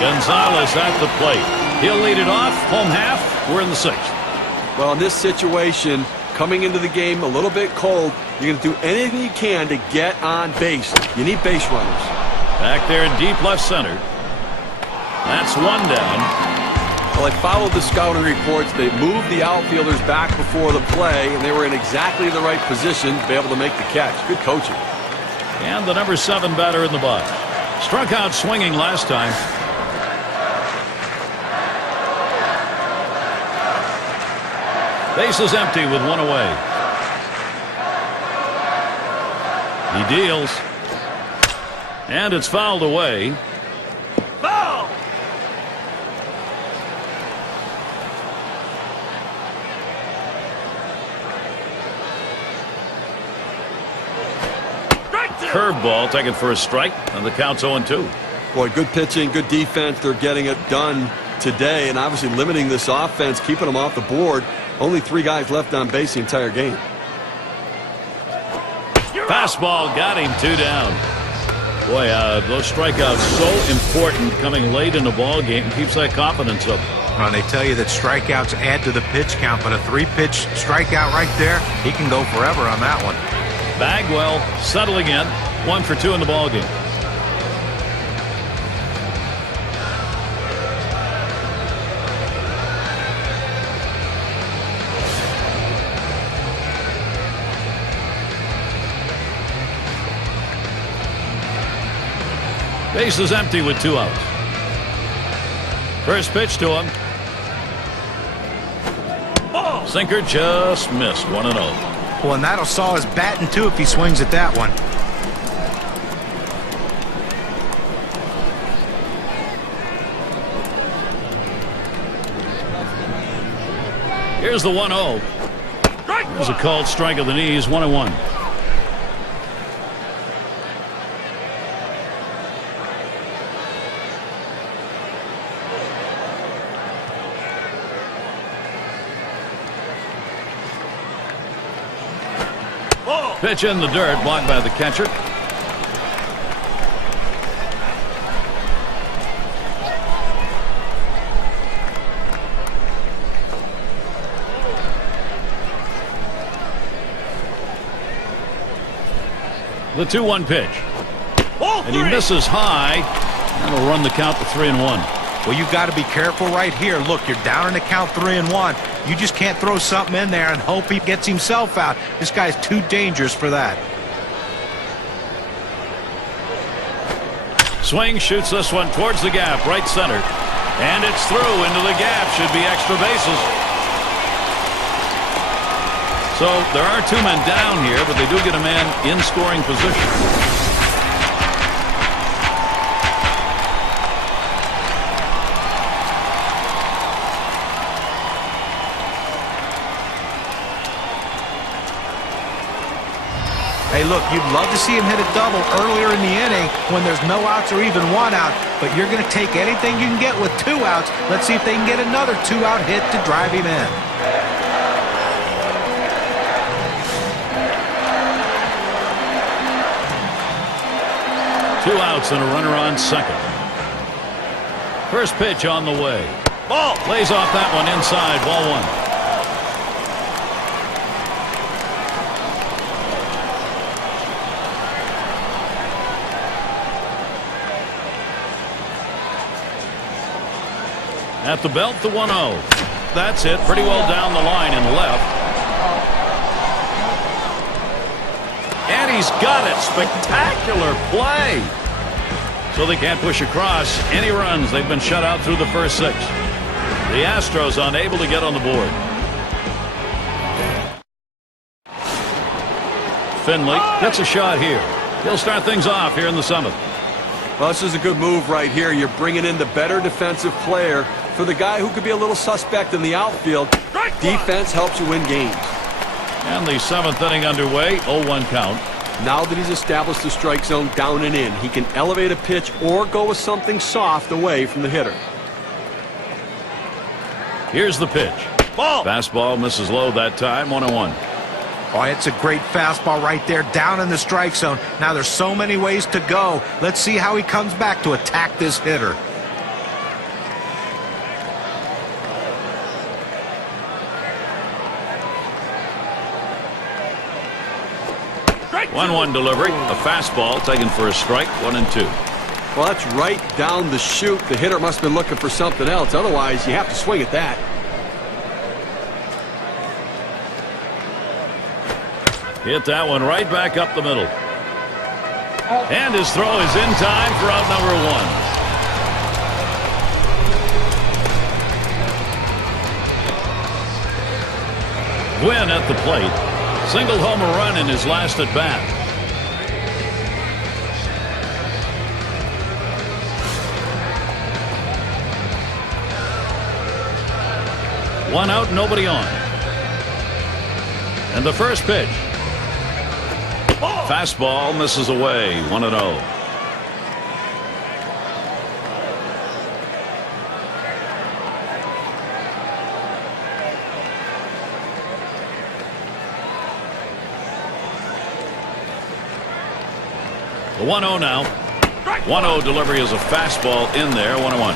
Gonzalez at the plate. He'll lead it off. Home half. We're in the 6th. Well, in this situation, coming into the game a little bit cold, you're going to do anything you can to get on base. You need base runners. Back there in deep left center. That's one down. Well, I followed the scouting reports. They moved the outfielders back before the play, and they were in exactly the right position to be able to make the catch. Good coaching. And the number 7 batter in the box. Struck out swinging last time. Base is empty with one away. He deals. And it's fouled away. Foul! Curveball taken for a strike, and the count's 0-2. Boy, good pitching, good defense. They're getting it done today, and obviously limiting this offense, keeping them off the board. Only 3 guys left on base the entire game. Fastball got him, 2 down. Boy, those strikeouts so important coming late in the ball game. Keeps that confidence up. Well, they tell you that strikeouts add to the pitch count, but a 3-pitch strikeout right there, he can go forever on that one. Bagwell settling in, 1 for 2 in the ball game. Base is empty with 2 outs. First pitch to him. Sinker just missed, 1-0. Well, and that'll saw his batting too if he swings at that one. Here's the 1-0. There's a called strike of the knees, 1-1. Pitch in the dirt, blocked by the catcher. The 2-1 pitch. And he misses high. That'll run the count to 3-1. Well, you've got to be careful right here. Look, you're down in the count 3-1. You just can't throw something in there and hope he gets himself out. This guy's too dangerous for that. Swing, shoots this one towards the gap, right center. And it's through into the gap. Should be extra bases. So there are 2 men down here, but they do get a man in scoring position. Hey, look, you'd love to see him hit a double earlier in the inning when there's no outs or even 1 out, but you're going to take anything you can get with 2 outs. Let's see if they can get another 2-out hit to drive him in. Two outs and a runner on second. First pitch on the way. Ball. Lays off that one inside. Ball 1. At the belt, the 1-0. That's it. Pretty well down the line in left. And he He's got it. Spectacular play. So they can't push across any runs. They've been shut out through the first 6. The Astros unable to get on the board. Finley gets a shot here. He'll start things off here in the 7th. Well, this is a good move right here. You're bringing in the better defensive player for the guy who could be a little suspect in the outfield. Defense helps you win games. And the 7th inning underway. 0-1 count. Now that he's established the strike zone down and in, he can elevate a pitch or go with something soft away from the hitter. Here's the pitch. Ball. Fastball misses low that time. 1-1. Oh, it's a great fastball right there down in the strike zone. Now there's so many ways to go. Let's see how he comes back to attack this hitter. Strike 1-1 delivery. A fastball taken for a strike. 1-2. Well, that's right down the chute. The hitter must have been looking for something else. Otherwise, you have to swing at that. Hit that one right back up the middle. And his throw is in time for out number 1. Gwynn at the plate. Single home run in his last at bat. One out, nobody on. And the first pitch. Fastball misses away. 1-0. The 1-0 now. 1-0 delivery is a fastball in there. 1-1.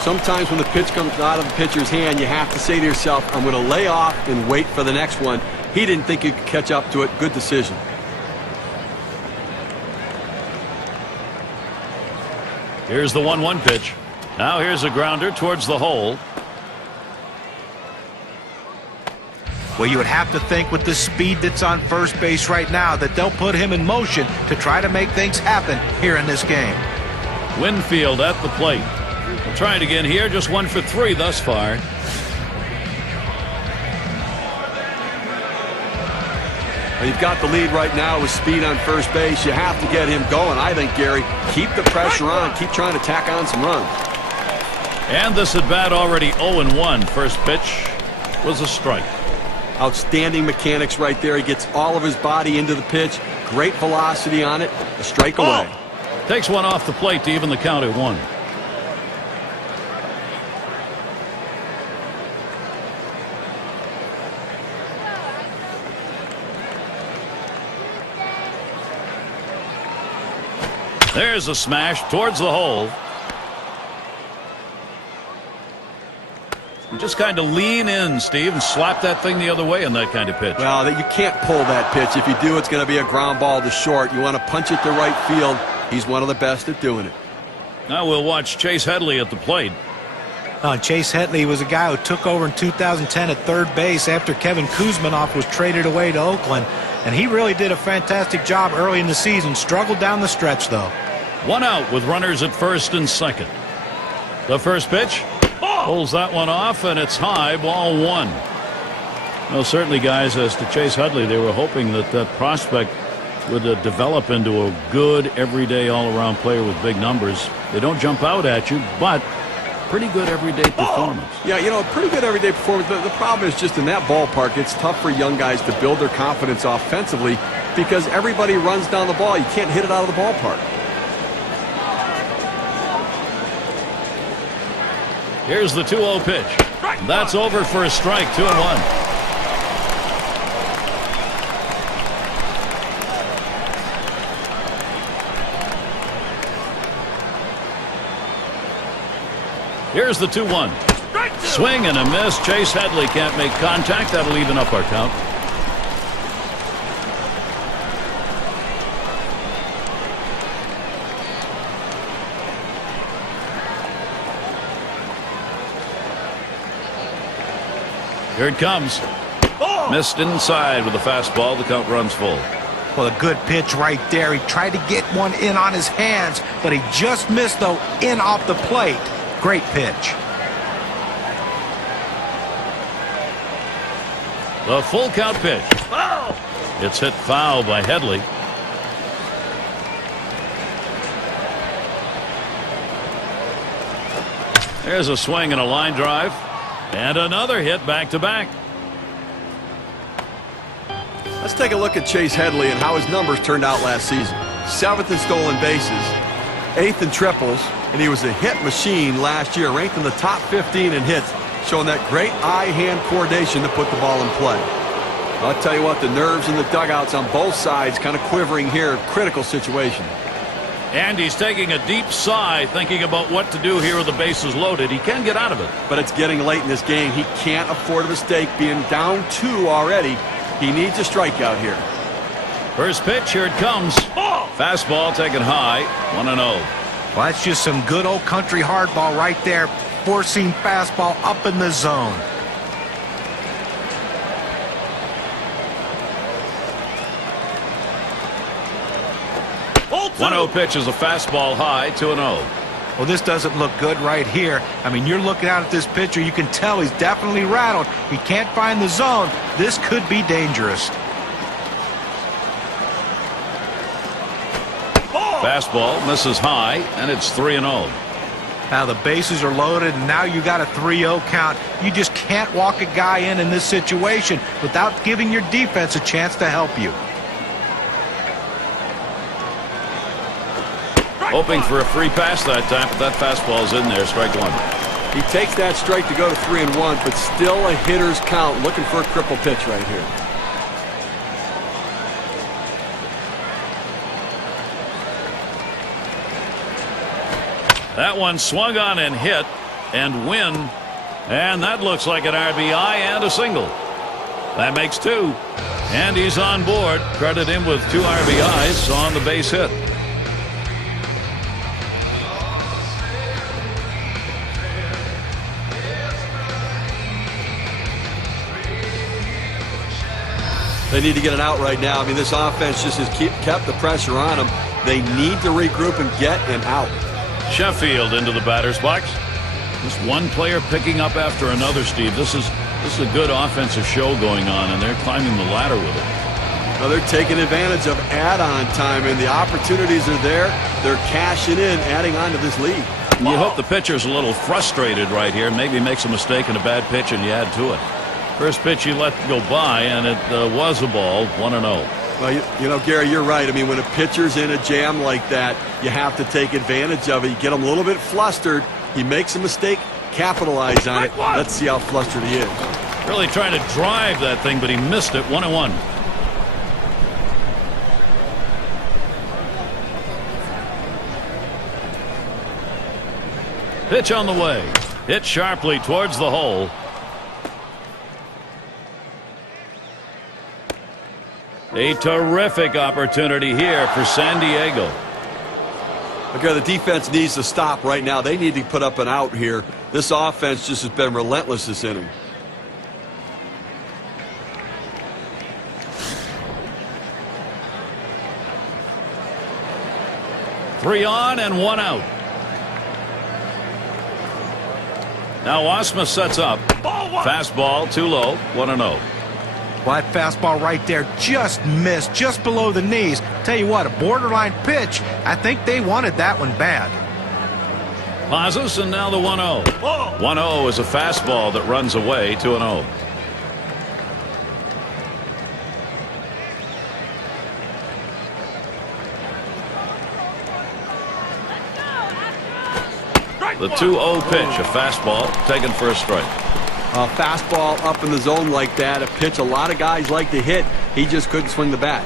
Sometimes when the pitch comes out of the pitcher's hand, you have to say to yourself, I'm going to lay off and wait for the next one. He didn't think he could catch up to it. Good decision. Here's the 1-1 pitch. Now here's a grounder towards the hole. Well, you would have to think with the speed that's on first base right now that they'll put him in motion to try to make things happen here in this game. Winfield at the plate. We'll try it again here. Just 1 for 3 thus far. Well, you've got the lead right now with speed on first base. You have to get him going. I think, Gary, keep the pressure on. Keep trying to tack on some runs. And this at bat already 0-1. First pitch was a strike. Outstanding mechanics right there. He gets all of his body into the pitch. Great velocity on it. A strike away. Takes one off the plate to even the count at 1. There's a smash towards the hole. You just kind of lean in, Steve, and slap that thing the other way in that kind of pitch. Well, you can't pull that pitch. If you do, it's going to be a ground ball to short. You want to punch it to right field. He's one of the best at doing it. Now we'll watch Chase Headley at the plate. Chase Headley was a guy who took over in 2010 at third base after Kevin Kuzminoff was traded away to Oakland. And he really did a fantastic job early in the season. Struggled down the stretch, though. 1 out with runners at first and second. The first pitch. Pulls that one off, and it's high, ball 1. Well, certainly, guys, as to Chase Headley, they were hoping that that prospect would develop into a good, everyday, all-around player with big numbers. They don't jump out at you, but pretty good everyday performance. Yeah, you know, pretty good everyday performance. The problem is just in that ballpark, it's tough for young guys to build their confidence offensively because everybody runs down the ball. You can't hit it out of the ballpark. Here's the 2-0 pitch. That's over for a strike. 2-1. Here's the 2-1. Swing and a miss. Chase Headley can't make contact. That'll even up our count. Here it comes. Missed inside with a fastball. The count runs full. Well, a good pitch right there. He tried to get one in on his hands, but he just missed, though, in off the plate. Great pitch. The full count pitch. Foul! It's hit foul by Headley. There's a swing and a line drive. And another hit back-to-back. Let's take a look at Chase Headley and how his numbers turned out last season. 7th in stolen bases, 8th in triples, and he was a hit machine last year, ranked in the top 15 in hits, showing that great eye-hand coordination to put the ball in play. I'll tell you what, the nerves in the dugouts on both sides kind of quivering here. Critical situation. And he's taking a deep sigh, thinking about what to do here with the bases loaded. He can get out of it. But it's getting late in this game. He can't afford a mistake, being down 2 already. He needs a strikeout here. First pitch, here it comes. Fastball taken high, 1-0. Well, that's just some good old country hardball right there. Forcing fastball up in the zone. 1-0 pitch is a fastball high, 2-0. Well, this doesn't look good right here. I mean, you're looking out at this pitcher. You can tell he's definitely rattled. He can't find the zone. This could be dangerous. Fastball misses high, and it's 3-0. Now the bases are loaded, and now you got a 3-0 count. You just can't walk a guy in this situation without giving your defense a chance to help you. Hoping for a free pass that time, but that fastball's in there. Strike one. He takes that strike to go to 3-1, but still a hitter's count. Looking for a triple pitch right here. That one swung on and hit and win. And that looks like an RBI and a single. That makes 2. And he's on board. Credit him with 2 RBIs on the base hit. They need to get an out right now. I mean, this offense just has kept the pressure on them. They need to regroup and get an out. Sheffield into the batter's box. Just one player picking up after another, Steve. This is a good offensive show going on, and they're climbing the ladder with it. Well, they're taking advantage of add-on time, and the opportunities are there. They're cashing in, adding on to this lead. You hope the pitcher's a little frustrated right here. Maybe makes a mistake in a bad pitch, and you add to it. First pitch he let go by, and it was a ball, 1-0. Well, you know, Gary, you're right. I mean, when a pitcher's in a jam like that, you have to take advantage of it. You get him a little bit flustered. He makes a mistake, capitalize on it. Let's see how flustered he is. Really trying to drive that thing, but he missed it, 1-1. Pitch on the way. Hit sharply towards the hole. A terrific opportunity here for San Diego. Okay, the defense needs to stop right now. They need to put up an out here. This offense just has been relentless this inning. Three on and 1 out. Now Osma sets up. Fastball too low, 1-0. Well, that fastball right there just missed, just below the knees. Tell you what, a borderline pitch. I think they wanted that one bad. Pauses, and now the 1-0. 1-0 is a fastball that runs away, 2-0. The 2-0 pitch, a fastball taken for a strike. A fastball up in the zone like that, a pitch a lot of guys like to hit. He just couldn't swing the bat.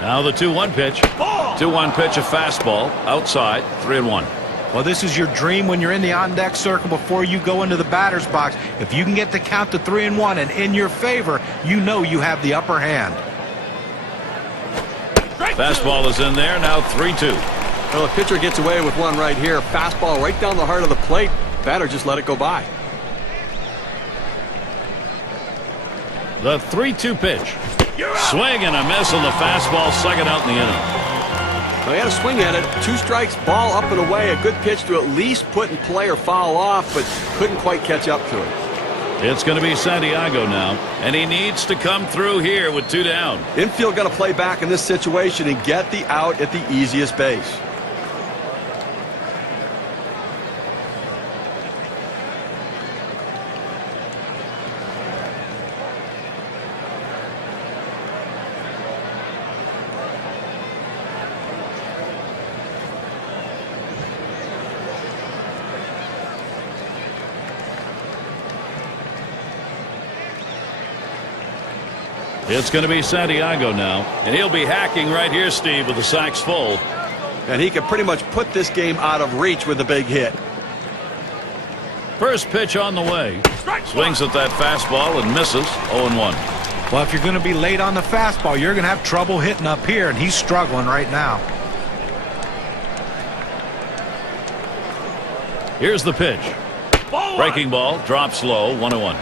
Now the 2-1 pitch. 2-1 pitch, a fastball outside, 3-1. Well, this is your dream when you're in the on-deck circle before you go into the batter's box. If you can get the count to 3-1 and in your favor, you know you have the upper hand. Fastball is in there, now 3-2. Well, the pitcher gets away with one right here. Fastball right down the heart of the plate. Batter just let it go by. The 3-2 pitch. Swing and a miss on the fastball, second out in the inning. Well, he had a swing at it. 2 strikes, ball up and away. A good pitch to at least put in play or foul off, but couldn't quite catch up to it. It's going to be Santiago now, and he needs to come through here with 2 down. Infield got to play back in this situation and get the out at the easiest base. It's going to be Santiago now, and he'll be hacking right here, Steve, with the sacks full. And he can pretty much put this game out of reach with a big hit. First pitch on the way. Swings at that fastball and misses. 0-1. Well, if you're going to be late on the fastball, you're going to have trouble hitting up here, and he's struggling right now. Here's the pitch. Breaking ball, drops low, 1-1.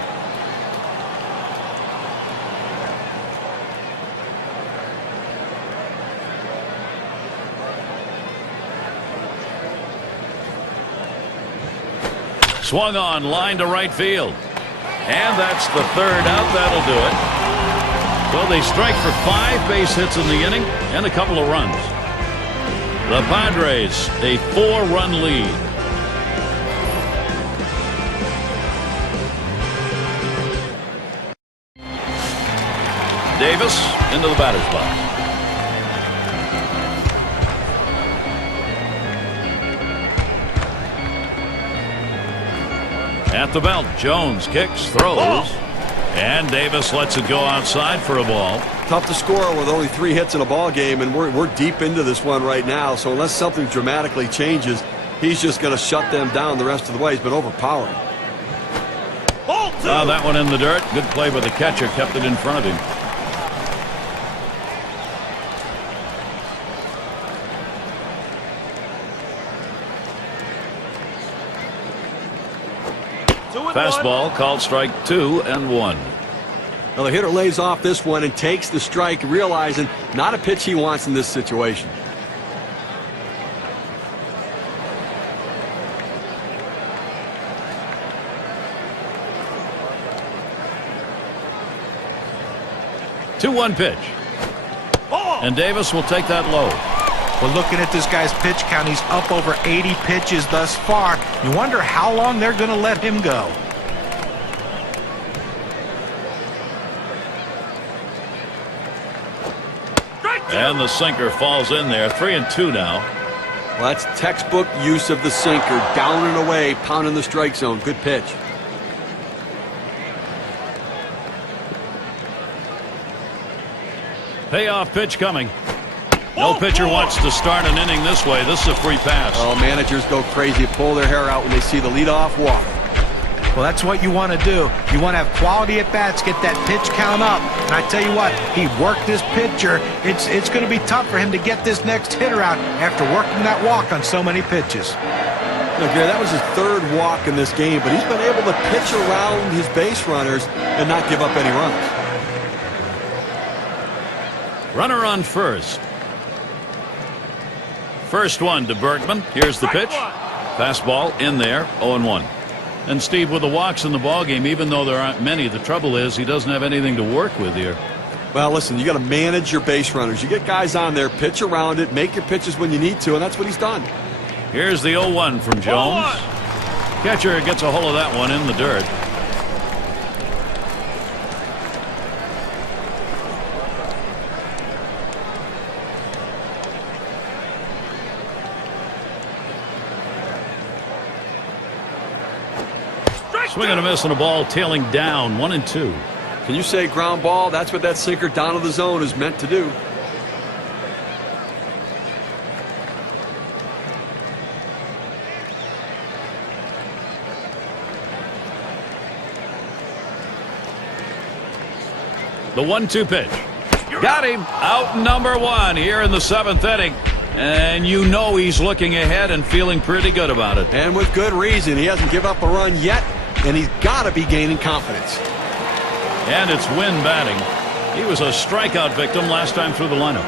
Swung on, line to right field. And that's the 3rd out. That'll do it. Well, they strike for 5 base hits in the inning and a couple of runs. The Padres, a 4-run lead. Davis into the batter's box. At the belt, Jones kicks, throws, and Davis lets it go outside for a ball. Tough to score with only 3 hits in a ball game, and we're deep into this one right now. So unless something dramatically changes, he's just going to shut them down the rest of the way. He's been overpowering. That one in the dirt. Good play by the catcher, kept it in front of him. Fastball called strike 2 and 1. Well, the hitter lays off this one and takes the strike, realizing not a pitch he wants in this situation. Two-one pitch. And Davis will take that low. Well, looking at this guy's pitch count, he's up over 80 pitches thus far. You wonder how long they're going to let him go. And the sinker falls in there. 3-2 now. Well, that's textbook use of the sinker. Down and away, pounding the strike zone. Good pitch. Payoff pitch coming. No pitcher wants to start an inning this way. This is a free pass. Oh, managers go crazy, pull their hair out when they see the leadoff walk. Well, that's what you want to do. You want to have quality at-bats, get that pitch count up. And I tell you what, he worked this pitcher. It's going to be tough for him to get this next hitter out after working that walk on so many pitches. Now, Gary, that was his 3rd walk in this game, but he's been able to pitch around his base runners and not give up any runs. Runner on first. First one to Bergman. Here's the pitch. Fastball in there, 0-1. And Steve, with the walks in the ballgame, even though there aren't many, the trouble is he doesn't have anything to work with here. Well, listen, you got to manage your base runners. You get guys on there, pitch around it, make your pitches when you need to, and that's what he's done. Here's the 0-1 from Jones. Catcher gets a hold of that one in the dirt. Swing and a miss on a ball tailing down 1-2. Can you say ground ball? That's what that sinker down to the zone is meant to do. The 1-2 pitch. Got him. Out number 1 here in the 7th inning. And you know he's looking ahead and feeling pretty good about it. And with good reason. He hasn't given up a run yet, and he's got to be gaining confidence. And it's Wynn batting. He was a strikeout victim last time through the lineup.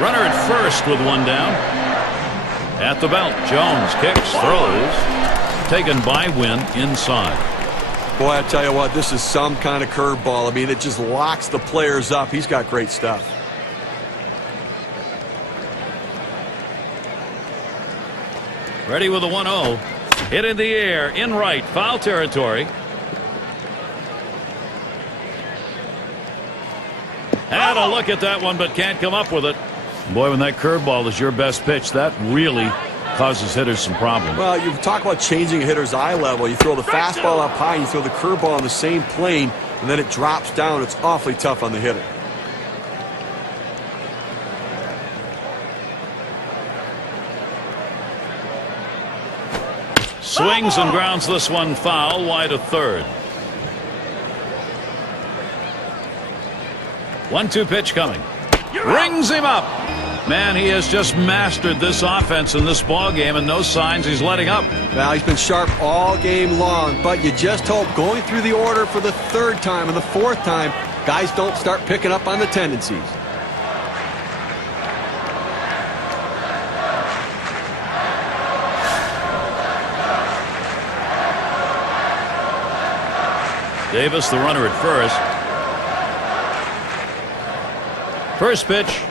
Runner at first with one down. At the belt, Jones kicks, throws. Taken by Wynn inside. Boy, I tell you what, this is some kind of curveball. I mean, it just locks the players up. He's got great stuff. Ready with a 1-0. Hit in the air, in right, foul territory. Had a look at that one, but can't come up with it. Boy, when that curveball is your best pitch, that really causes hitters some problems. Well, you talk about changing a hitter's eye level. You throw the fastball up high, you throw the curveball on the same plane, and then it drops down. It's awfully tough on the hitter. Swings and grounds this one foul, wide of third. 1-2 pitch coming. Rings him up. Man, he has just mastered this offense in this ball game, and no signs he's letting up. Well, he's been sharp all game long, but you just hope going through the order for the third time and the fourth time, guys don't start picking up on the tendencies. Davis, the runner at first. First pitch.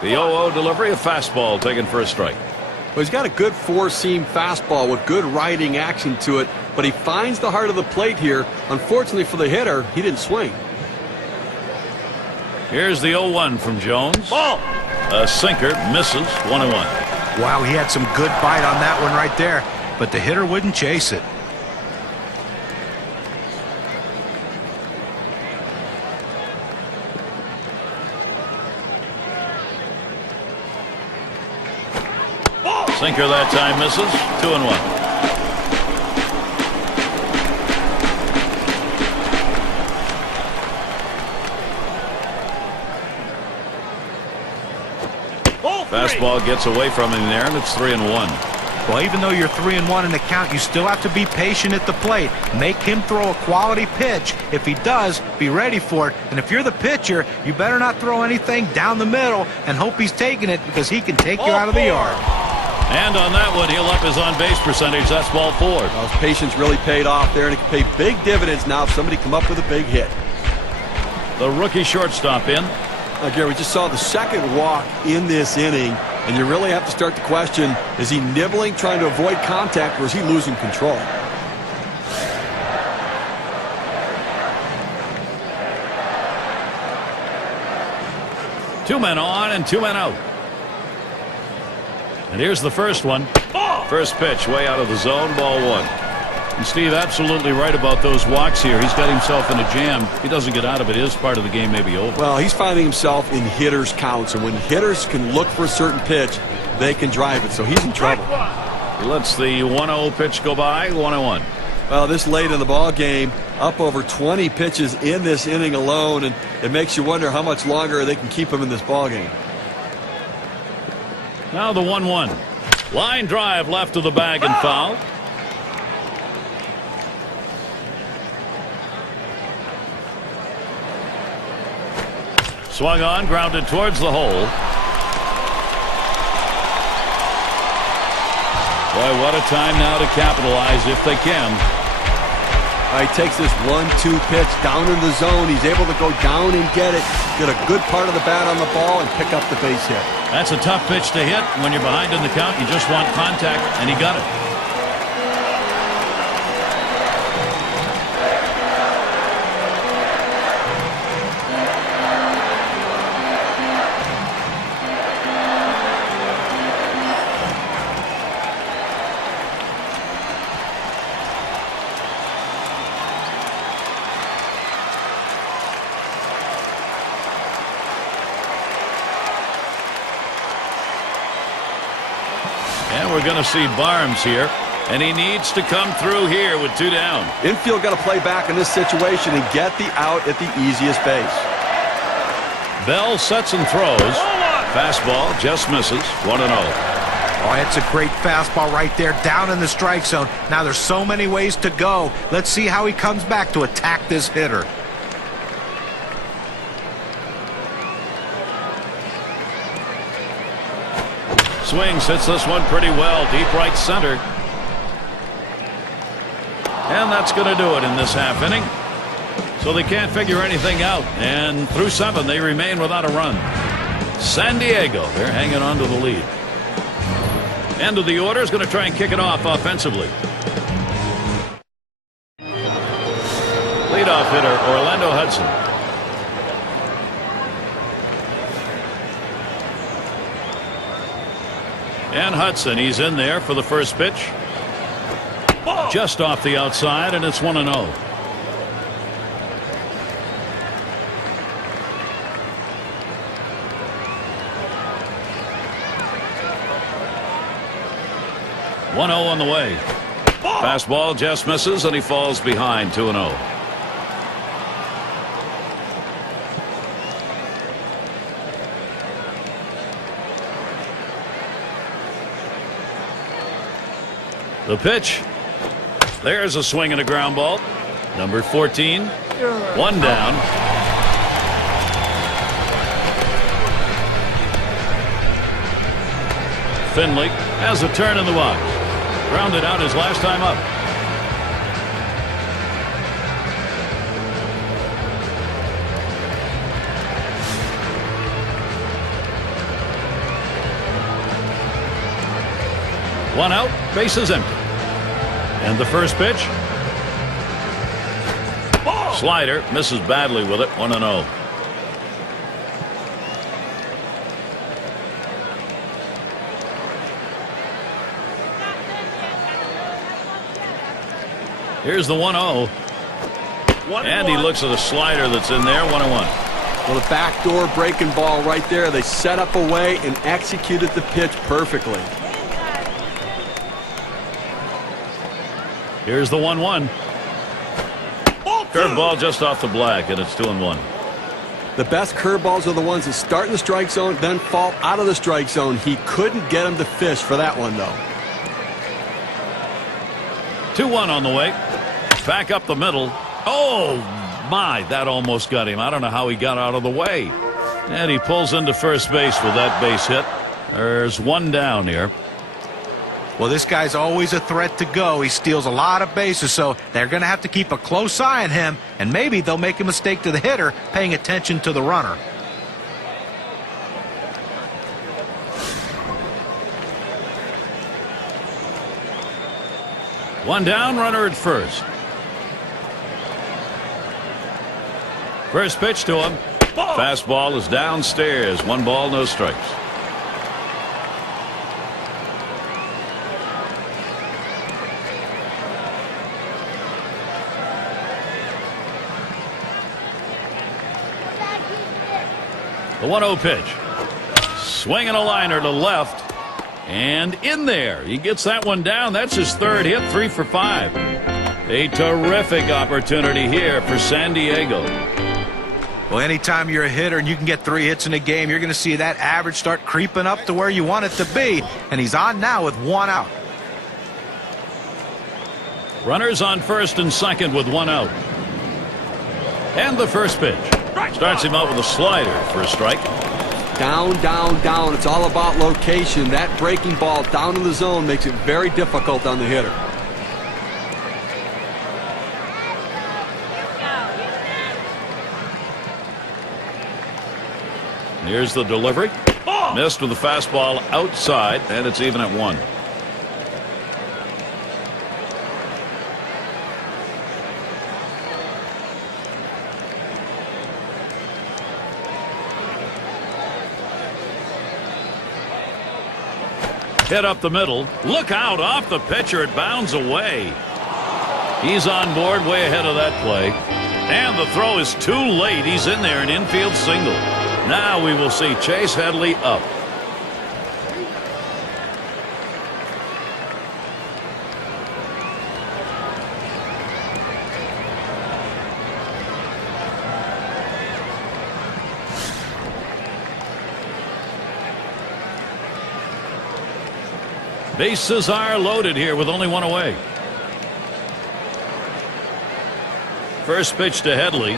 The 0-0 delivery, a fastball taken for a strike. Well, he's got a good four-seam fastball with good riding action to it, but he finds the heart of the plate here. Unfortunately for the hitter, he didn't swing. Here's the 0-1 from Jones. Ball. A sinker, misses, 1-1. Wow, he had some good bite on that one right there, but the hitter wouldn't chase it. Sinker that time misses. 2-1. Fastball gets away from him there, and it's 3-1. Well, even though you're 3-1 in the count, you still have to be patient at the plate. Make him throw a quality pitch. If he does, be ready for it. And if you're the pitcher, you better not throw anything down the middle and hope he's taking it, because he can take you out of the yard. And on that one, he'll up his on-base percentage. That's ball 4. Well, his patience really paid off there, and it can pay big dividends now if somebody come up with a big hit. The rookie shortstop in. Gary, we just saw the second walk in this inning, and you really have to start to question, is he nibbling, trying to avoid contact, or is he losing control? Two men on and 2 men out. And here's the first one. First pitch way out of the zone, ball 1. And Steve, absolutely right about those walks here. He's got himself in a jam. He doesn't get out of it. His part of the game may be over. Well, he's finding himself in hitters' counts, and when hitters can look for a certain pitch, they can drive it, so he's in trouble. He lets the 1-0 pitch go by, 1-1. Well, this late in the ball game, up over 20 pitches in this inning alone, and it makes you wonder how much longer they can keep him in this ball game. Now the 1-1. Line drive left of the bag and foul. Swung on, grounded towards the hole. Boy, what a time now to capitalize if they can. He takes this 1-2 pitch down in the zone. He's able to go down and get it, get a good part of the bat on the ball, and pick up the base hit. That's a tough pitch to hit. When you're behind in the count, you just want contact, and he got it. And we're going to see Barnes here, and he needs to come through here with 2 down. Infield got to play back in this situation and get the out at the easiest base. Bell sets and throws. Fastball just misses. 1-0. Oh, it's a great fastball right there, down in the strike zone. Now there's so many ways to go. Let's see how he comes back to attack this hitter. Swings, hits this one pretty well, deep right center. And that's going to do it in this half inning. So they can't figure anything out. And through 7, they remain without a run. San Diego, they're hanging on to the lead. End of the order is going to try and kick it off offensively. Leadoff hitter, Orlando Hudson. And Hudson, he's in there for the first pitch. Just off the outside, and it's 1-0. On the way. Fastball just misses, and he falls behind 2-0. The pitch. There's a swing and a ground ball. Number 14. 1 down. Finley has a turn in the box. Grounded out his last time up. One out, bases empty. And the first pitch. Slider misses badly with it. 1-0. Here's the 1-0. And he looks at a slider that's in there. 1-1. Well, the backdoor breaking ball right there. They set up a way and executed the pitch perfectly. Here's the 1-1. Curveball just off the black, and it's 2-1. The best curveballs are the ones that start in the strike zone, then fall out of the strike zone. He couldn't get him to fish for that one, though. 2-1 on the way. Back up the middle. Oh, my, that almost got him. I don't know how he got out of the way. And he pulls into first base with that base hit. There's 1 down here. Well, this guy's always a threat to go. He steals a lot of bases, so they're going to have to keep a close eye on him, and maybe they'll make a mistake to the hitter paying attention to the runner. One down, runner at first. First pitch to him. Fastball is downstairs. 1 ball, no strikes. The 1-0 pitch. Swinging a liner to left. And in there. He gets that one down. That's his 3rd hit. 3 for 5. A terrific opportunity here for San Diego. Well, anytime you're a hitter and you can get 3 hits in a game, you're going to see that average start creeping up to where you want it to be. And he's on now with 1 out. Runners on first and second with 1 out. And the first pitch. Starts him out with a slider for a strike. Down, down, down. It's all about location. That breaking ball down in the zone makes it very difficult on the hitter. Here's the delivery. Missed with the fastball outside, and it's even at 1. Hit up the middle. Look out off the pitcher. It bounds away. He's on board way ahead of that play. And the throw is too late. He's in there, an infield single. Now we will see Chase Headley up. Bases are loaded here with only one away. First pitch to Headley.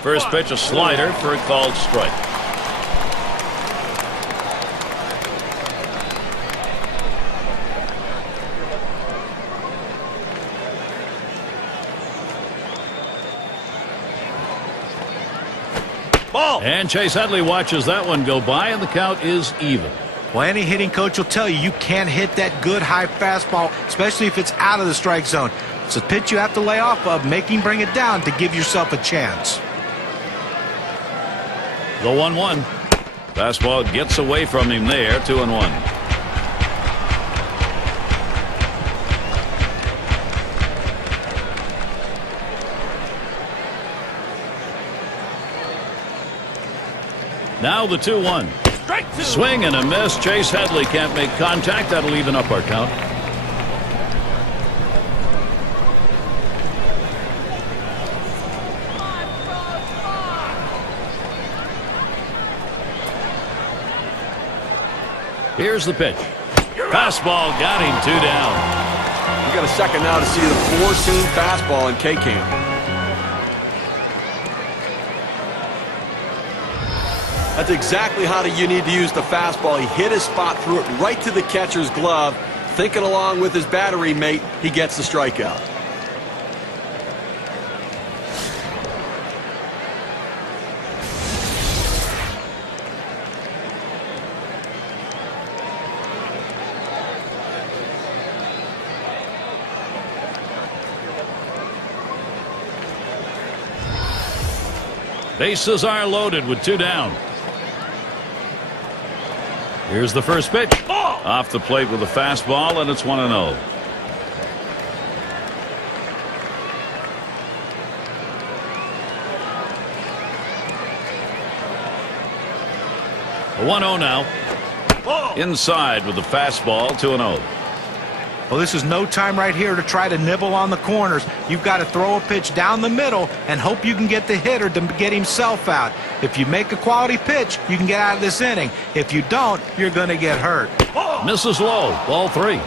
First pitch a slider for a called strike. Ball. And Chase Headley watches that one go by, and the count is even. Well, any hitting coach will tell you can't hit that good high fastball, especially if it's out of the strike zone. It's a pitch you have to lay off of, make him bring it down to give yourself a chance. The 1-1. Fastball gets away from him there, 2-1. Now the 2-1. Swing and a miss. Chase Headley can't make contact. That'll even up our count. Here's the pitch. Fastball got him, 2 down. We got a second now to see the 4-seam fastball in K-Camp. That's exactly how you need to use the fastball. He hit his spot, threw it right to the catcher's glove. Thinking along with his battery mate, he gets the strikeout. Bases are loaded with 2 down. Here's the first pitch. Off the plate with a fastball, and it's 1-0. A 1-0 now. Inside with the fastball, 2-0. Well, this is no time right here to try to nibble on the corners. You've got to throw a pitch down the middle and hope you can get the hitter to get himself out. If you make a quality pitch, you can get out of this inning. If you don't, you're going to get hurt. Misses low. Ball 3.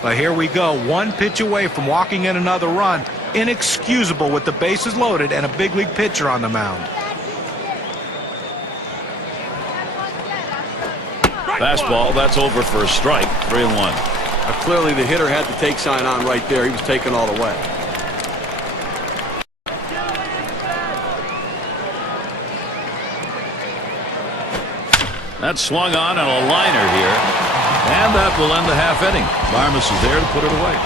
But here we go. One pitch away from walking in another run. Inexcusable with the bases loaded and a big league pitcher on the mound. Fastball, that's over for a strike. 3-1. Clearly the hitter had the take sign on right there. He was taken all the way. That's swung on and a liner here. And that will end the half inning. Barmes is there to put it away.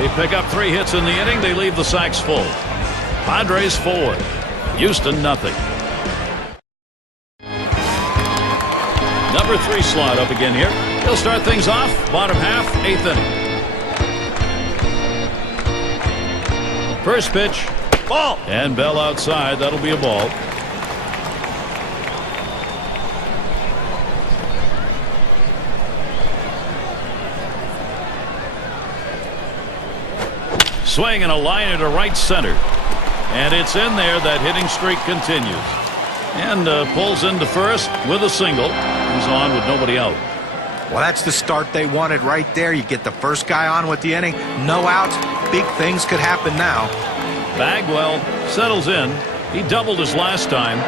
They pick up 3 hits in the inning. They leave the sacks full. Padres 4. Houston nothing. Number 3 slot up again here. He'll start things off. Bottom half, 8th inning. First pitch. Ball. And Bell outside. That'll be a ball. Swing and a liner to right center. And it's in there. That hitting streak continues. And pulls into first with a single. He's on with nobody out. Well, that's the start they wanted right there. You get the first guy on with the inning. No outs. Big things could happen now. Bagwell settles in. He doubled his last time.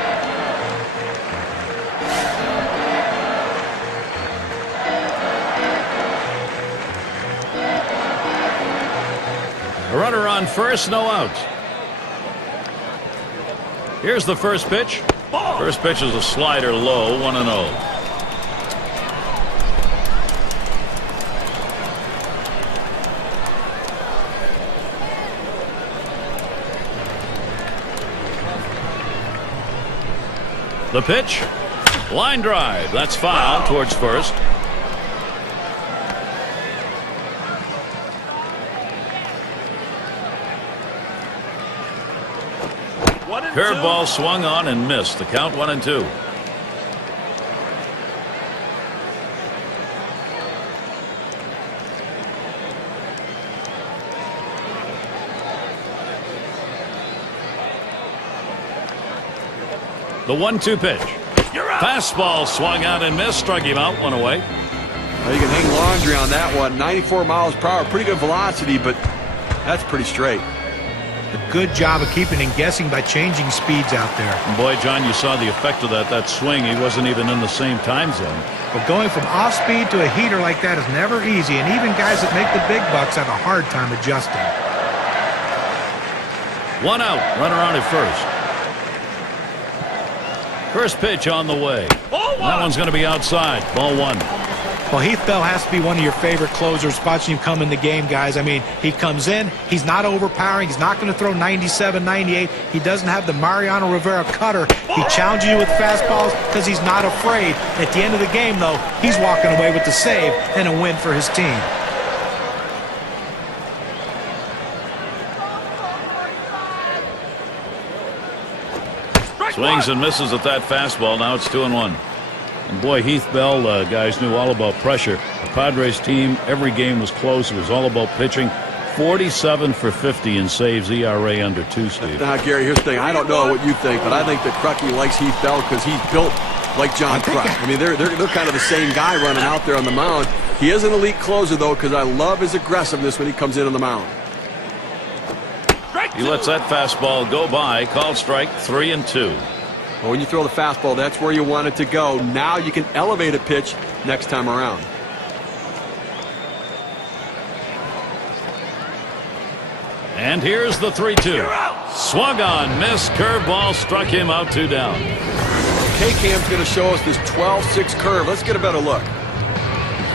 A runner on first, no outs. Here's the first pitch. First pitch is a slider low, 1-0. The pitch. Line drive. That's foul towards first. Curveball swung on and missed. The count 1-2. The 1-2 pitch. Fastball swung out and missed. Struck him out. 1 away. Well, you can hang laundry on that one. 94 miles per hour, pretty good velocity, but that's pretty straight. A good job of keeping and guessing by changing speeds out there. And boy, John, you saw the effect of that swing. He wasn't even in the same time zone. But going from off-speed to a heater like that is never easy, and even guys that make the big bucks have a hard time adjusting. 1 out, runner on at first. First pitch on the way. That one's going to be outside. Ball 1. Well, Heath Bell has to be one of your favorite closers, watching him come in the game, guys. I mean, he comes in, he's not overpowering, he's not going to throw 97, 98. He doesn't have the Mariano Rivera cutter. He challenges you with fastballs because he's not afraid. At the end of the game, though, he's walking away with the save and a win for his team. Swings and misses at that fastball. Now it's 2-1. And boy, Heath Bell, guys, knew all about pressure. The Padres team, every game was close. It was all about pitching. 47 for 50 in saves, ERA under 2, Steve. Now, Gary, here's the thing. I don't know what you think, but I think that Crucky likes Heath Bell because he's built like John Kruk. I mean, they're kind of the same guy running out there on the mound. He is an elite closer, though, because I love his aggressiveness when he comes in on the mound. He lets that fastball go by. Called strike, 3-2. Well, when you throw the fastball, that's where you want it to go. Now you can elevate a pitch next time around. And here's the 3-2. Swung on, missed, curveball, struck him out, 2 down. K-Cam's going to show us this 12-6 curve. Let's get a better look.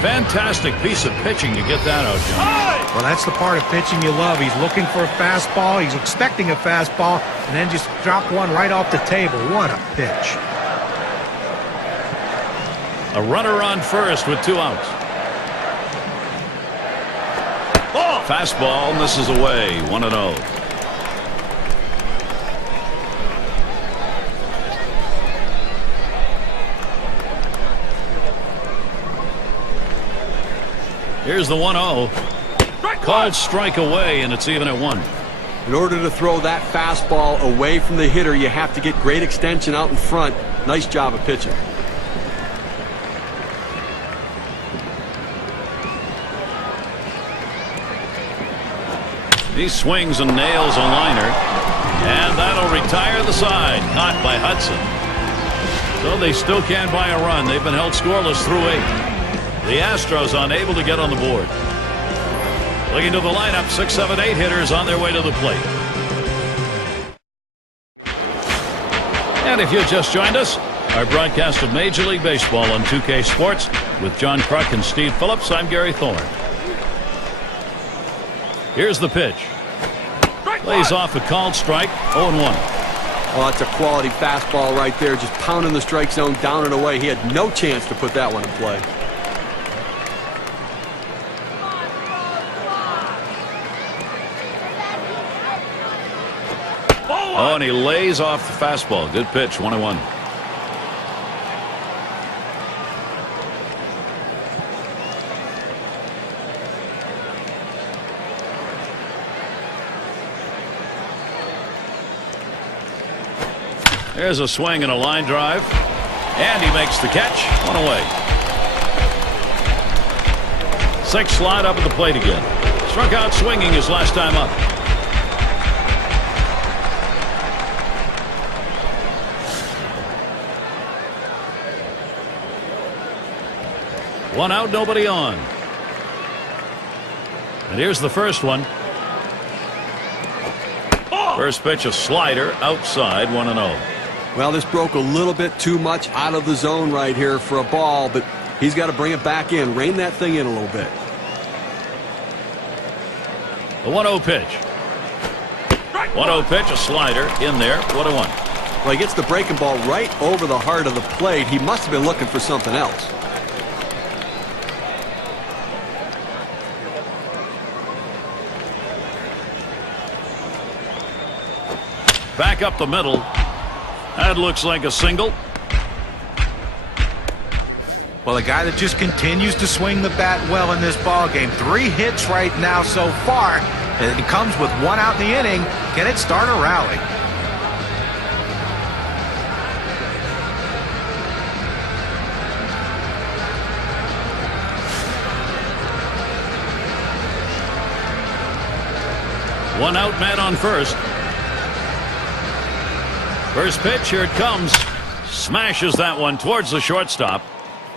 Fantastic piece of pitching to get that out, John. Well, that's the part of pitching you love. He's looking for a fastball. He's expecting a fastball, and then just drop one right off the table. What a pitch. A runner on first with 2 outs. Fastball misses away, 1-0. Here's the 1-0. Called strike away, and it's even at 1. In order to throw that fastball away from the hitter, you have to get great extension out in front. Nice job of pitching. He swings and nails a liner, and that'll retire the side. Caught by Hudson. So they still can't buy a run. They've been held scoreless through 8. The Astros unable to get on the board. Looking to the lineup, 6, 7, 8 hitters on their way to the plate. And if you just joined us, our broadcast of Major League Baseball on 2K Sports with John Kruk and Steve Phillips. I'm Gary Thorne. Here's the pitch. Lays off a called strike, 0-1. Oh, that's a quality fastball right there, just pounding the strike zone down and away. He had no chance to put that one in play. Oh, and he lays off the fastball. Good pitch, 1-1. There's a swing and a line drive. And he makes the catch. 1 away. 6 slide up at the plate again. Struck out swinging his last time up. One out, nobody on. And here's the first one. First pitch, a slider outside, 1-0. Well, this broke a little bit too much out of the zone right here for a ball, but he's got to bring it back in, rein that thing in a little bit. The 1-0 pitch. 1-0 pitch, a slider in there, 1-1. Well, he gets the breaking ball right over the heart of the plate. He must have been looking for something else. Back up the middle. That looks like a single. Well, a guy that just continues to swing the bat well in this ball game. 3 hits right now so far. And it comes with 1 out in the inning. Can it start a rally? One out, man on first. First pitch, here it comes. Smashes that one towards the shortstop.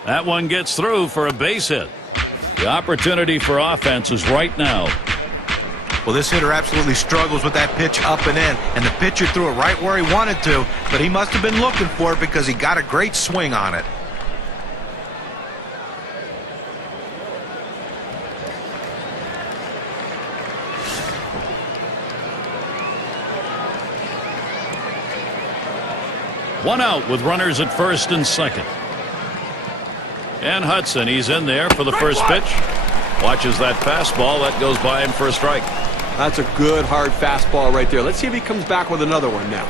That one gets through for a base hit. The opportunity for offense is right now. Well, this hitter absolutely struggles with that pitch up and in, and the pitcher threw it right where he wanted to, but he must have been looking for it because he got a great swing on it. One out with runners at first and second. And Hudson, he's in there for the first pitch. Watches that fastball. That goes by him for a strike. That's a good, hard fastball right there. Let's see if he comes back with another one now.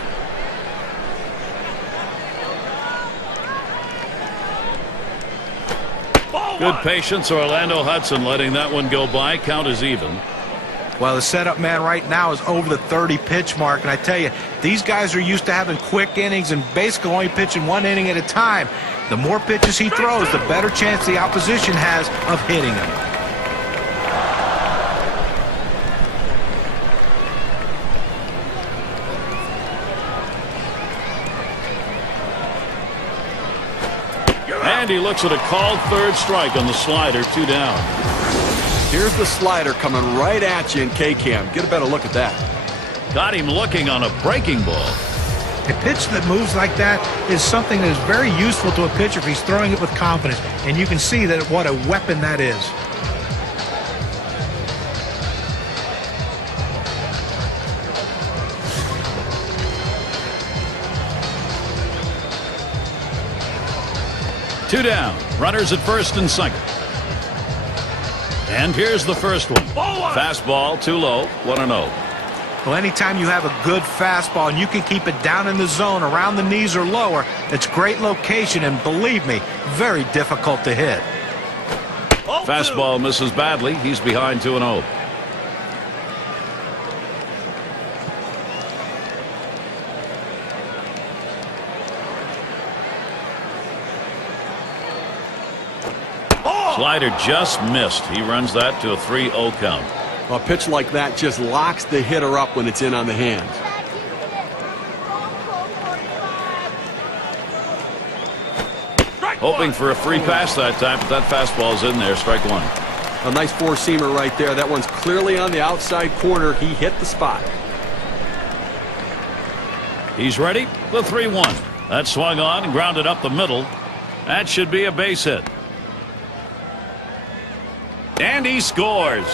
Good patience, Orlando Hudson, letting that one go by. Count is even. Well, the setup man right now is over the 30 pitch mark, and I tell you, these guys are used to having quick innings and basically only pitching one inning at a time. The more pitches he throws, the better chance the opposition has of hitting him. And he looks at a called third strike on the slider. 2 down. Here's the slider coming right at you in K-Cam. Get a better look at that. Got him looking on a breaking ball. A pitch that moves like that is something that is very useful to a pitcher if he's throwing it with confidence. And you can see that what a weapon that is. Two down. Runners at first and second. And here's the first one. Fastball too low. 1-0. Well, anytime you have a good fastball and you can keep it down in the zone around the knees or lower, it's great location and, believe me, very difficult to hit. Fastball misses badly. He's behind 2-0. Slider just missed. He runs that to a 3-0 count. A pitch like that just locks the hitter up when it's in on the hands. Hoping for a free pass that time, but that fastball's in there. Strike one. A nice four-seamer right there. That one's clearly on the outside corner. He hit the spot. He's ready. The 3-1. That swung on and grounded up the middle. That should be a base hit. And he scores.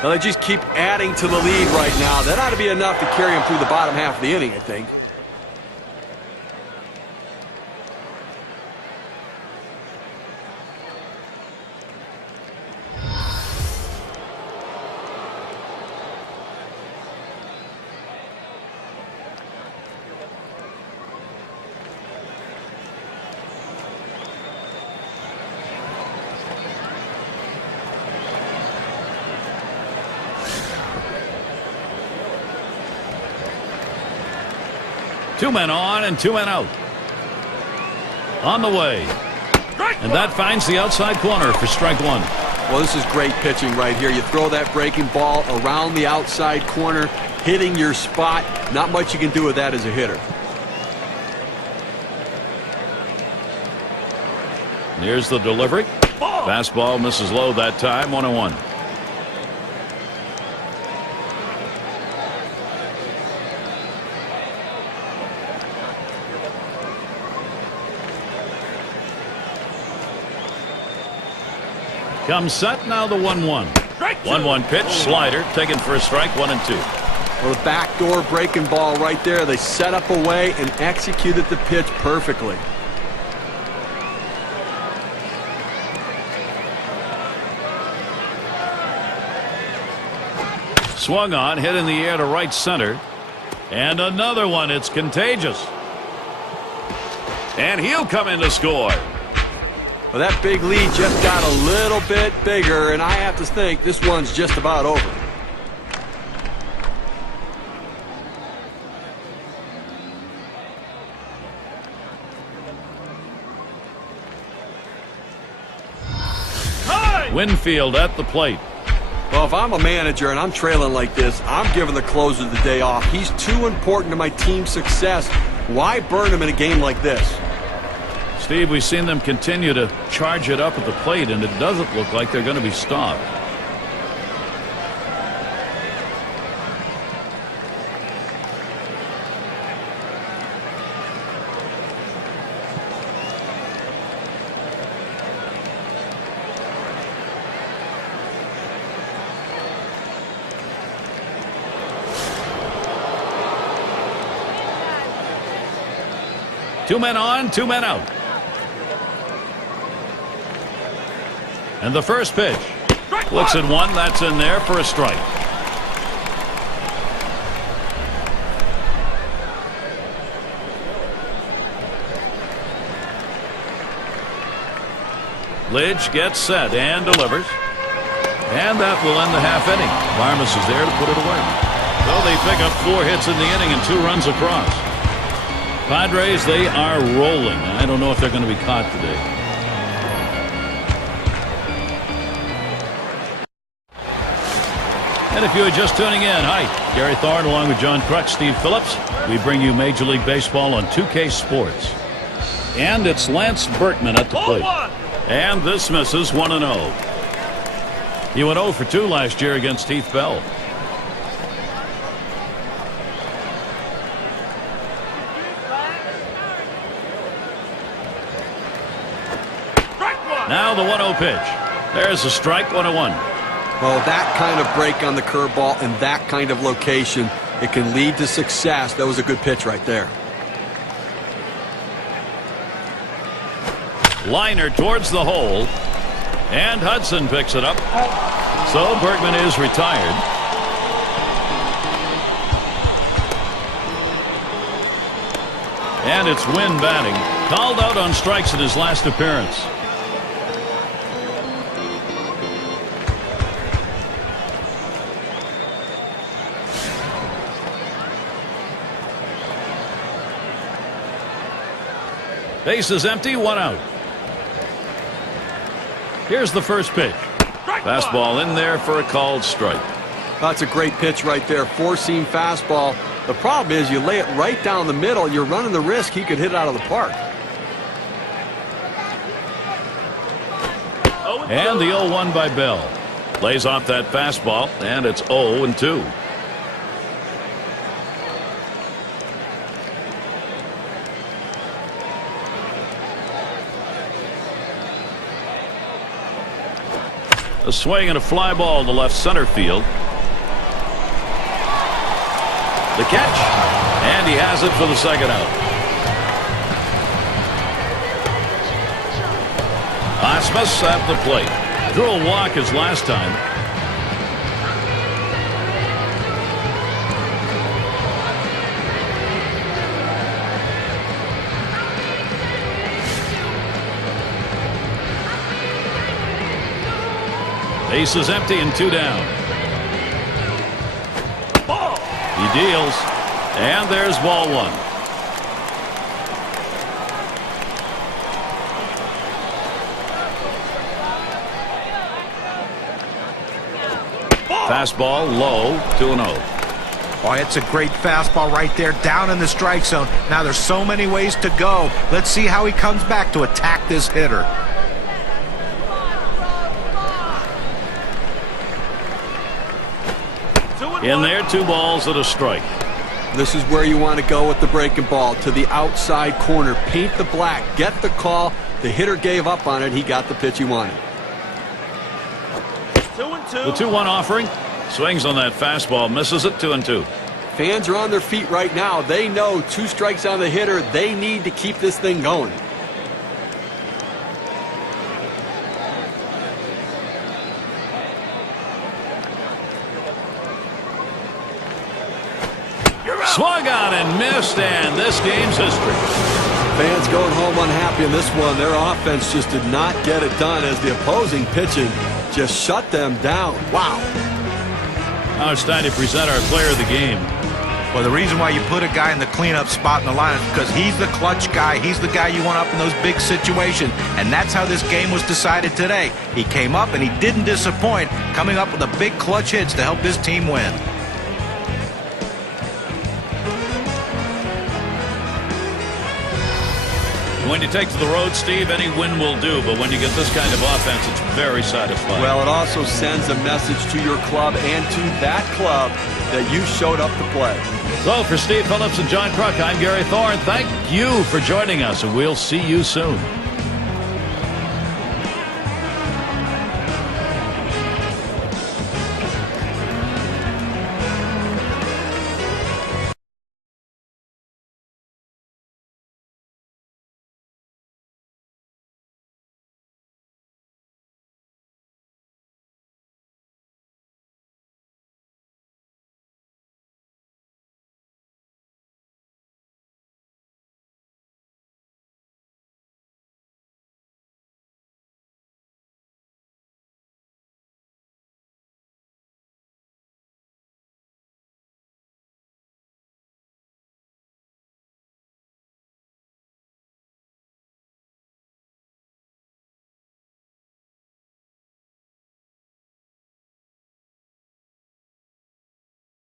Well, they just keep adding to the lead right now. That ought to be enough to carry him through the bottom half of the inning, I think. Two men on and 2 men out. On the way. And that finds the outside corner for strike one. Well, this is great pitching right here. You throw that breaking ball around the outside corner, hitting your spot. Not much you can do with that as a hitter. Here's the delivery. Fastball misses low that time. 1-1. Comes set, now the 1-1. 1-1 pitch, slider, taken for a strike, 1-2. Well, the backdoor breaking ball right there. They set up a way and executed the pitch perfectly. Swung on, hit in the air to right center. And another one, it's contagious. And he'll come in to score. Well, that big lead just got a little bit bigger, and I have to think this one's just about over. Winfield at the plate. Well, if I'm a manager and I'm trailing like this, I'm giving the closer the day off. He's too important to my team's success. Why burn him in a game like this? Steve, we've seen them continue to charge it up at the plate, and it doesn't look like they're going to be stopped. Two men on, two men out. And the first pitch. Looks at one. That's in there for a strike. Lidge gets set and delivers. And that will end the half inning. Varmus is there to put it away. So they pick up 4 hits in the inning and 2 runs across. Padres, they are rolling. I don't know if they're going to be caught today. And if you are just tuning in, hi, Gary Thorne along with John Crutch, Steve Phillips. We bring you Major League Baseball on 2K Sports. And it's Lance Berkman at the plate. And this misses 1-0. He went 0 for 2 last year against Heath Bell. Now the 1-0 pitch. There's a strike, 1-1. Well, that kind of break on the curveball and that kind of location, it can lead to success. That was a good pitch right there. Liner towards the hole. And Hudson picks it up. So Bergman is retired. And it's Wynn batting. Called out on strikes in his last appearance. Base is empty, 1 out. Here's the first pitch. Fastball in there for a called strike. That's a great pitch right there. 4-seam fastball. The problem is you lay it right down the middle. You're running the risk he could hit it out of the park. And the 0-1 by Bell. Lays off that fastball, and it's 0-2. A swing and a fly ball to left center field. The catch, and he has it for the second out. Osmus at the plate. Drew a walk his last time. Base is empty and 2 down. He deals, and there's ball 1. Fastball low, 2-0. Oh, it's a great fastball right there down in the strike zone. Now there's so many ways to go. Let's see how he comes back to attack this hitter. In there, 2 balls and a strike. This is where you want to go with the breaking ball, to the outside corner. Paint the black, get the call. The hitter gave up on it. He got the pitch he wanted. 2-2. The 2-1 offering. Swings on that fastball, misses it, 2-2. Fans are on their feet right now. They know 2 strikes on the hitter. They need to keep this thing going. Swung on and missed, and this game's history. Fans going home unhappy in this one. Their offense just did not get it done as the opposing pitching just shut them down. Wow. Now it's time to present our player of the game. Well, the reason why you put a guy in the cleanup spot in the lineup is because he's the clutch guy. He's the guy you want up in those big situations. And that's how this game was decided today. He came up and he didn't disappoint, coming up with the big clutch hits to help his team win. When you take to the road, Steve, any win will do. But when you get this kind of offense, it's very satisfying. Well, it also sends a message to your club and to that club that you showed up to play. So for Steve Phillips and John Kruk, I'm Gary Thorne. Thank you for joining us, and we'll see you soon.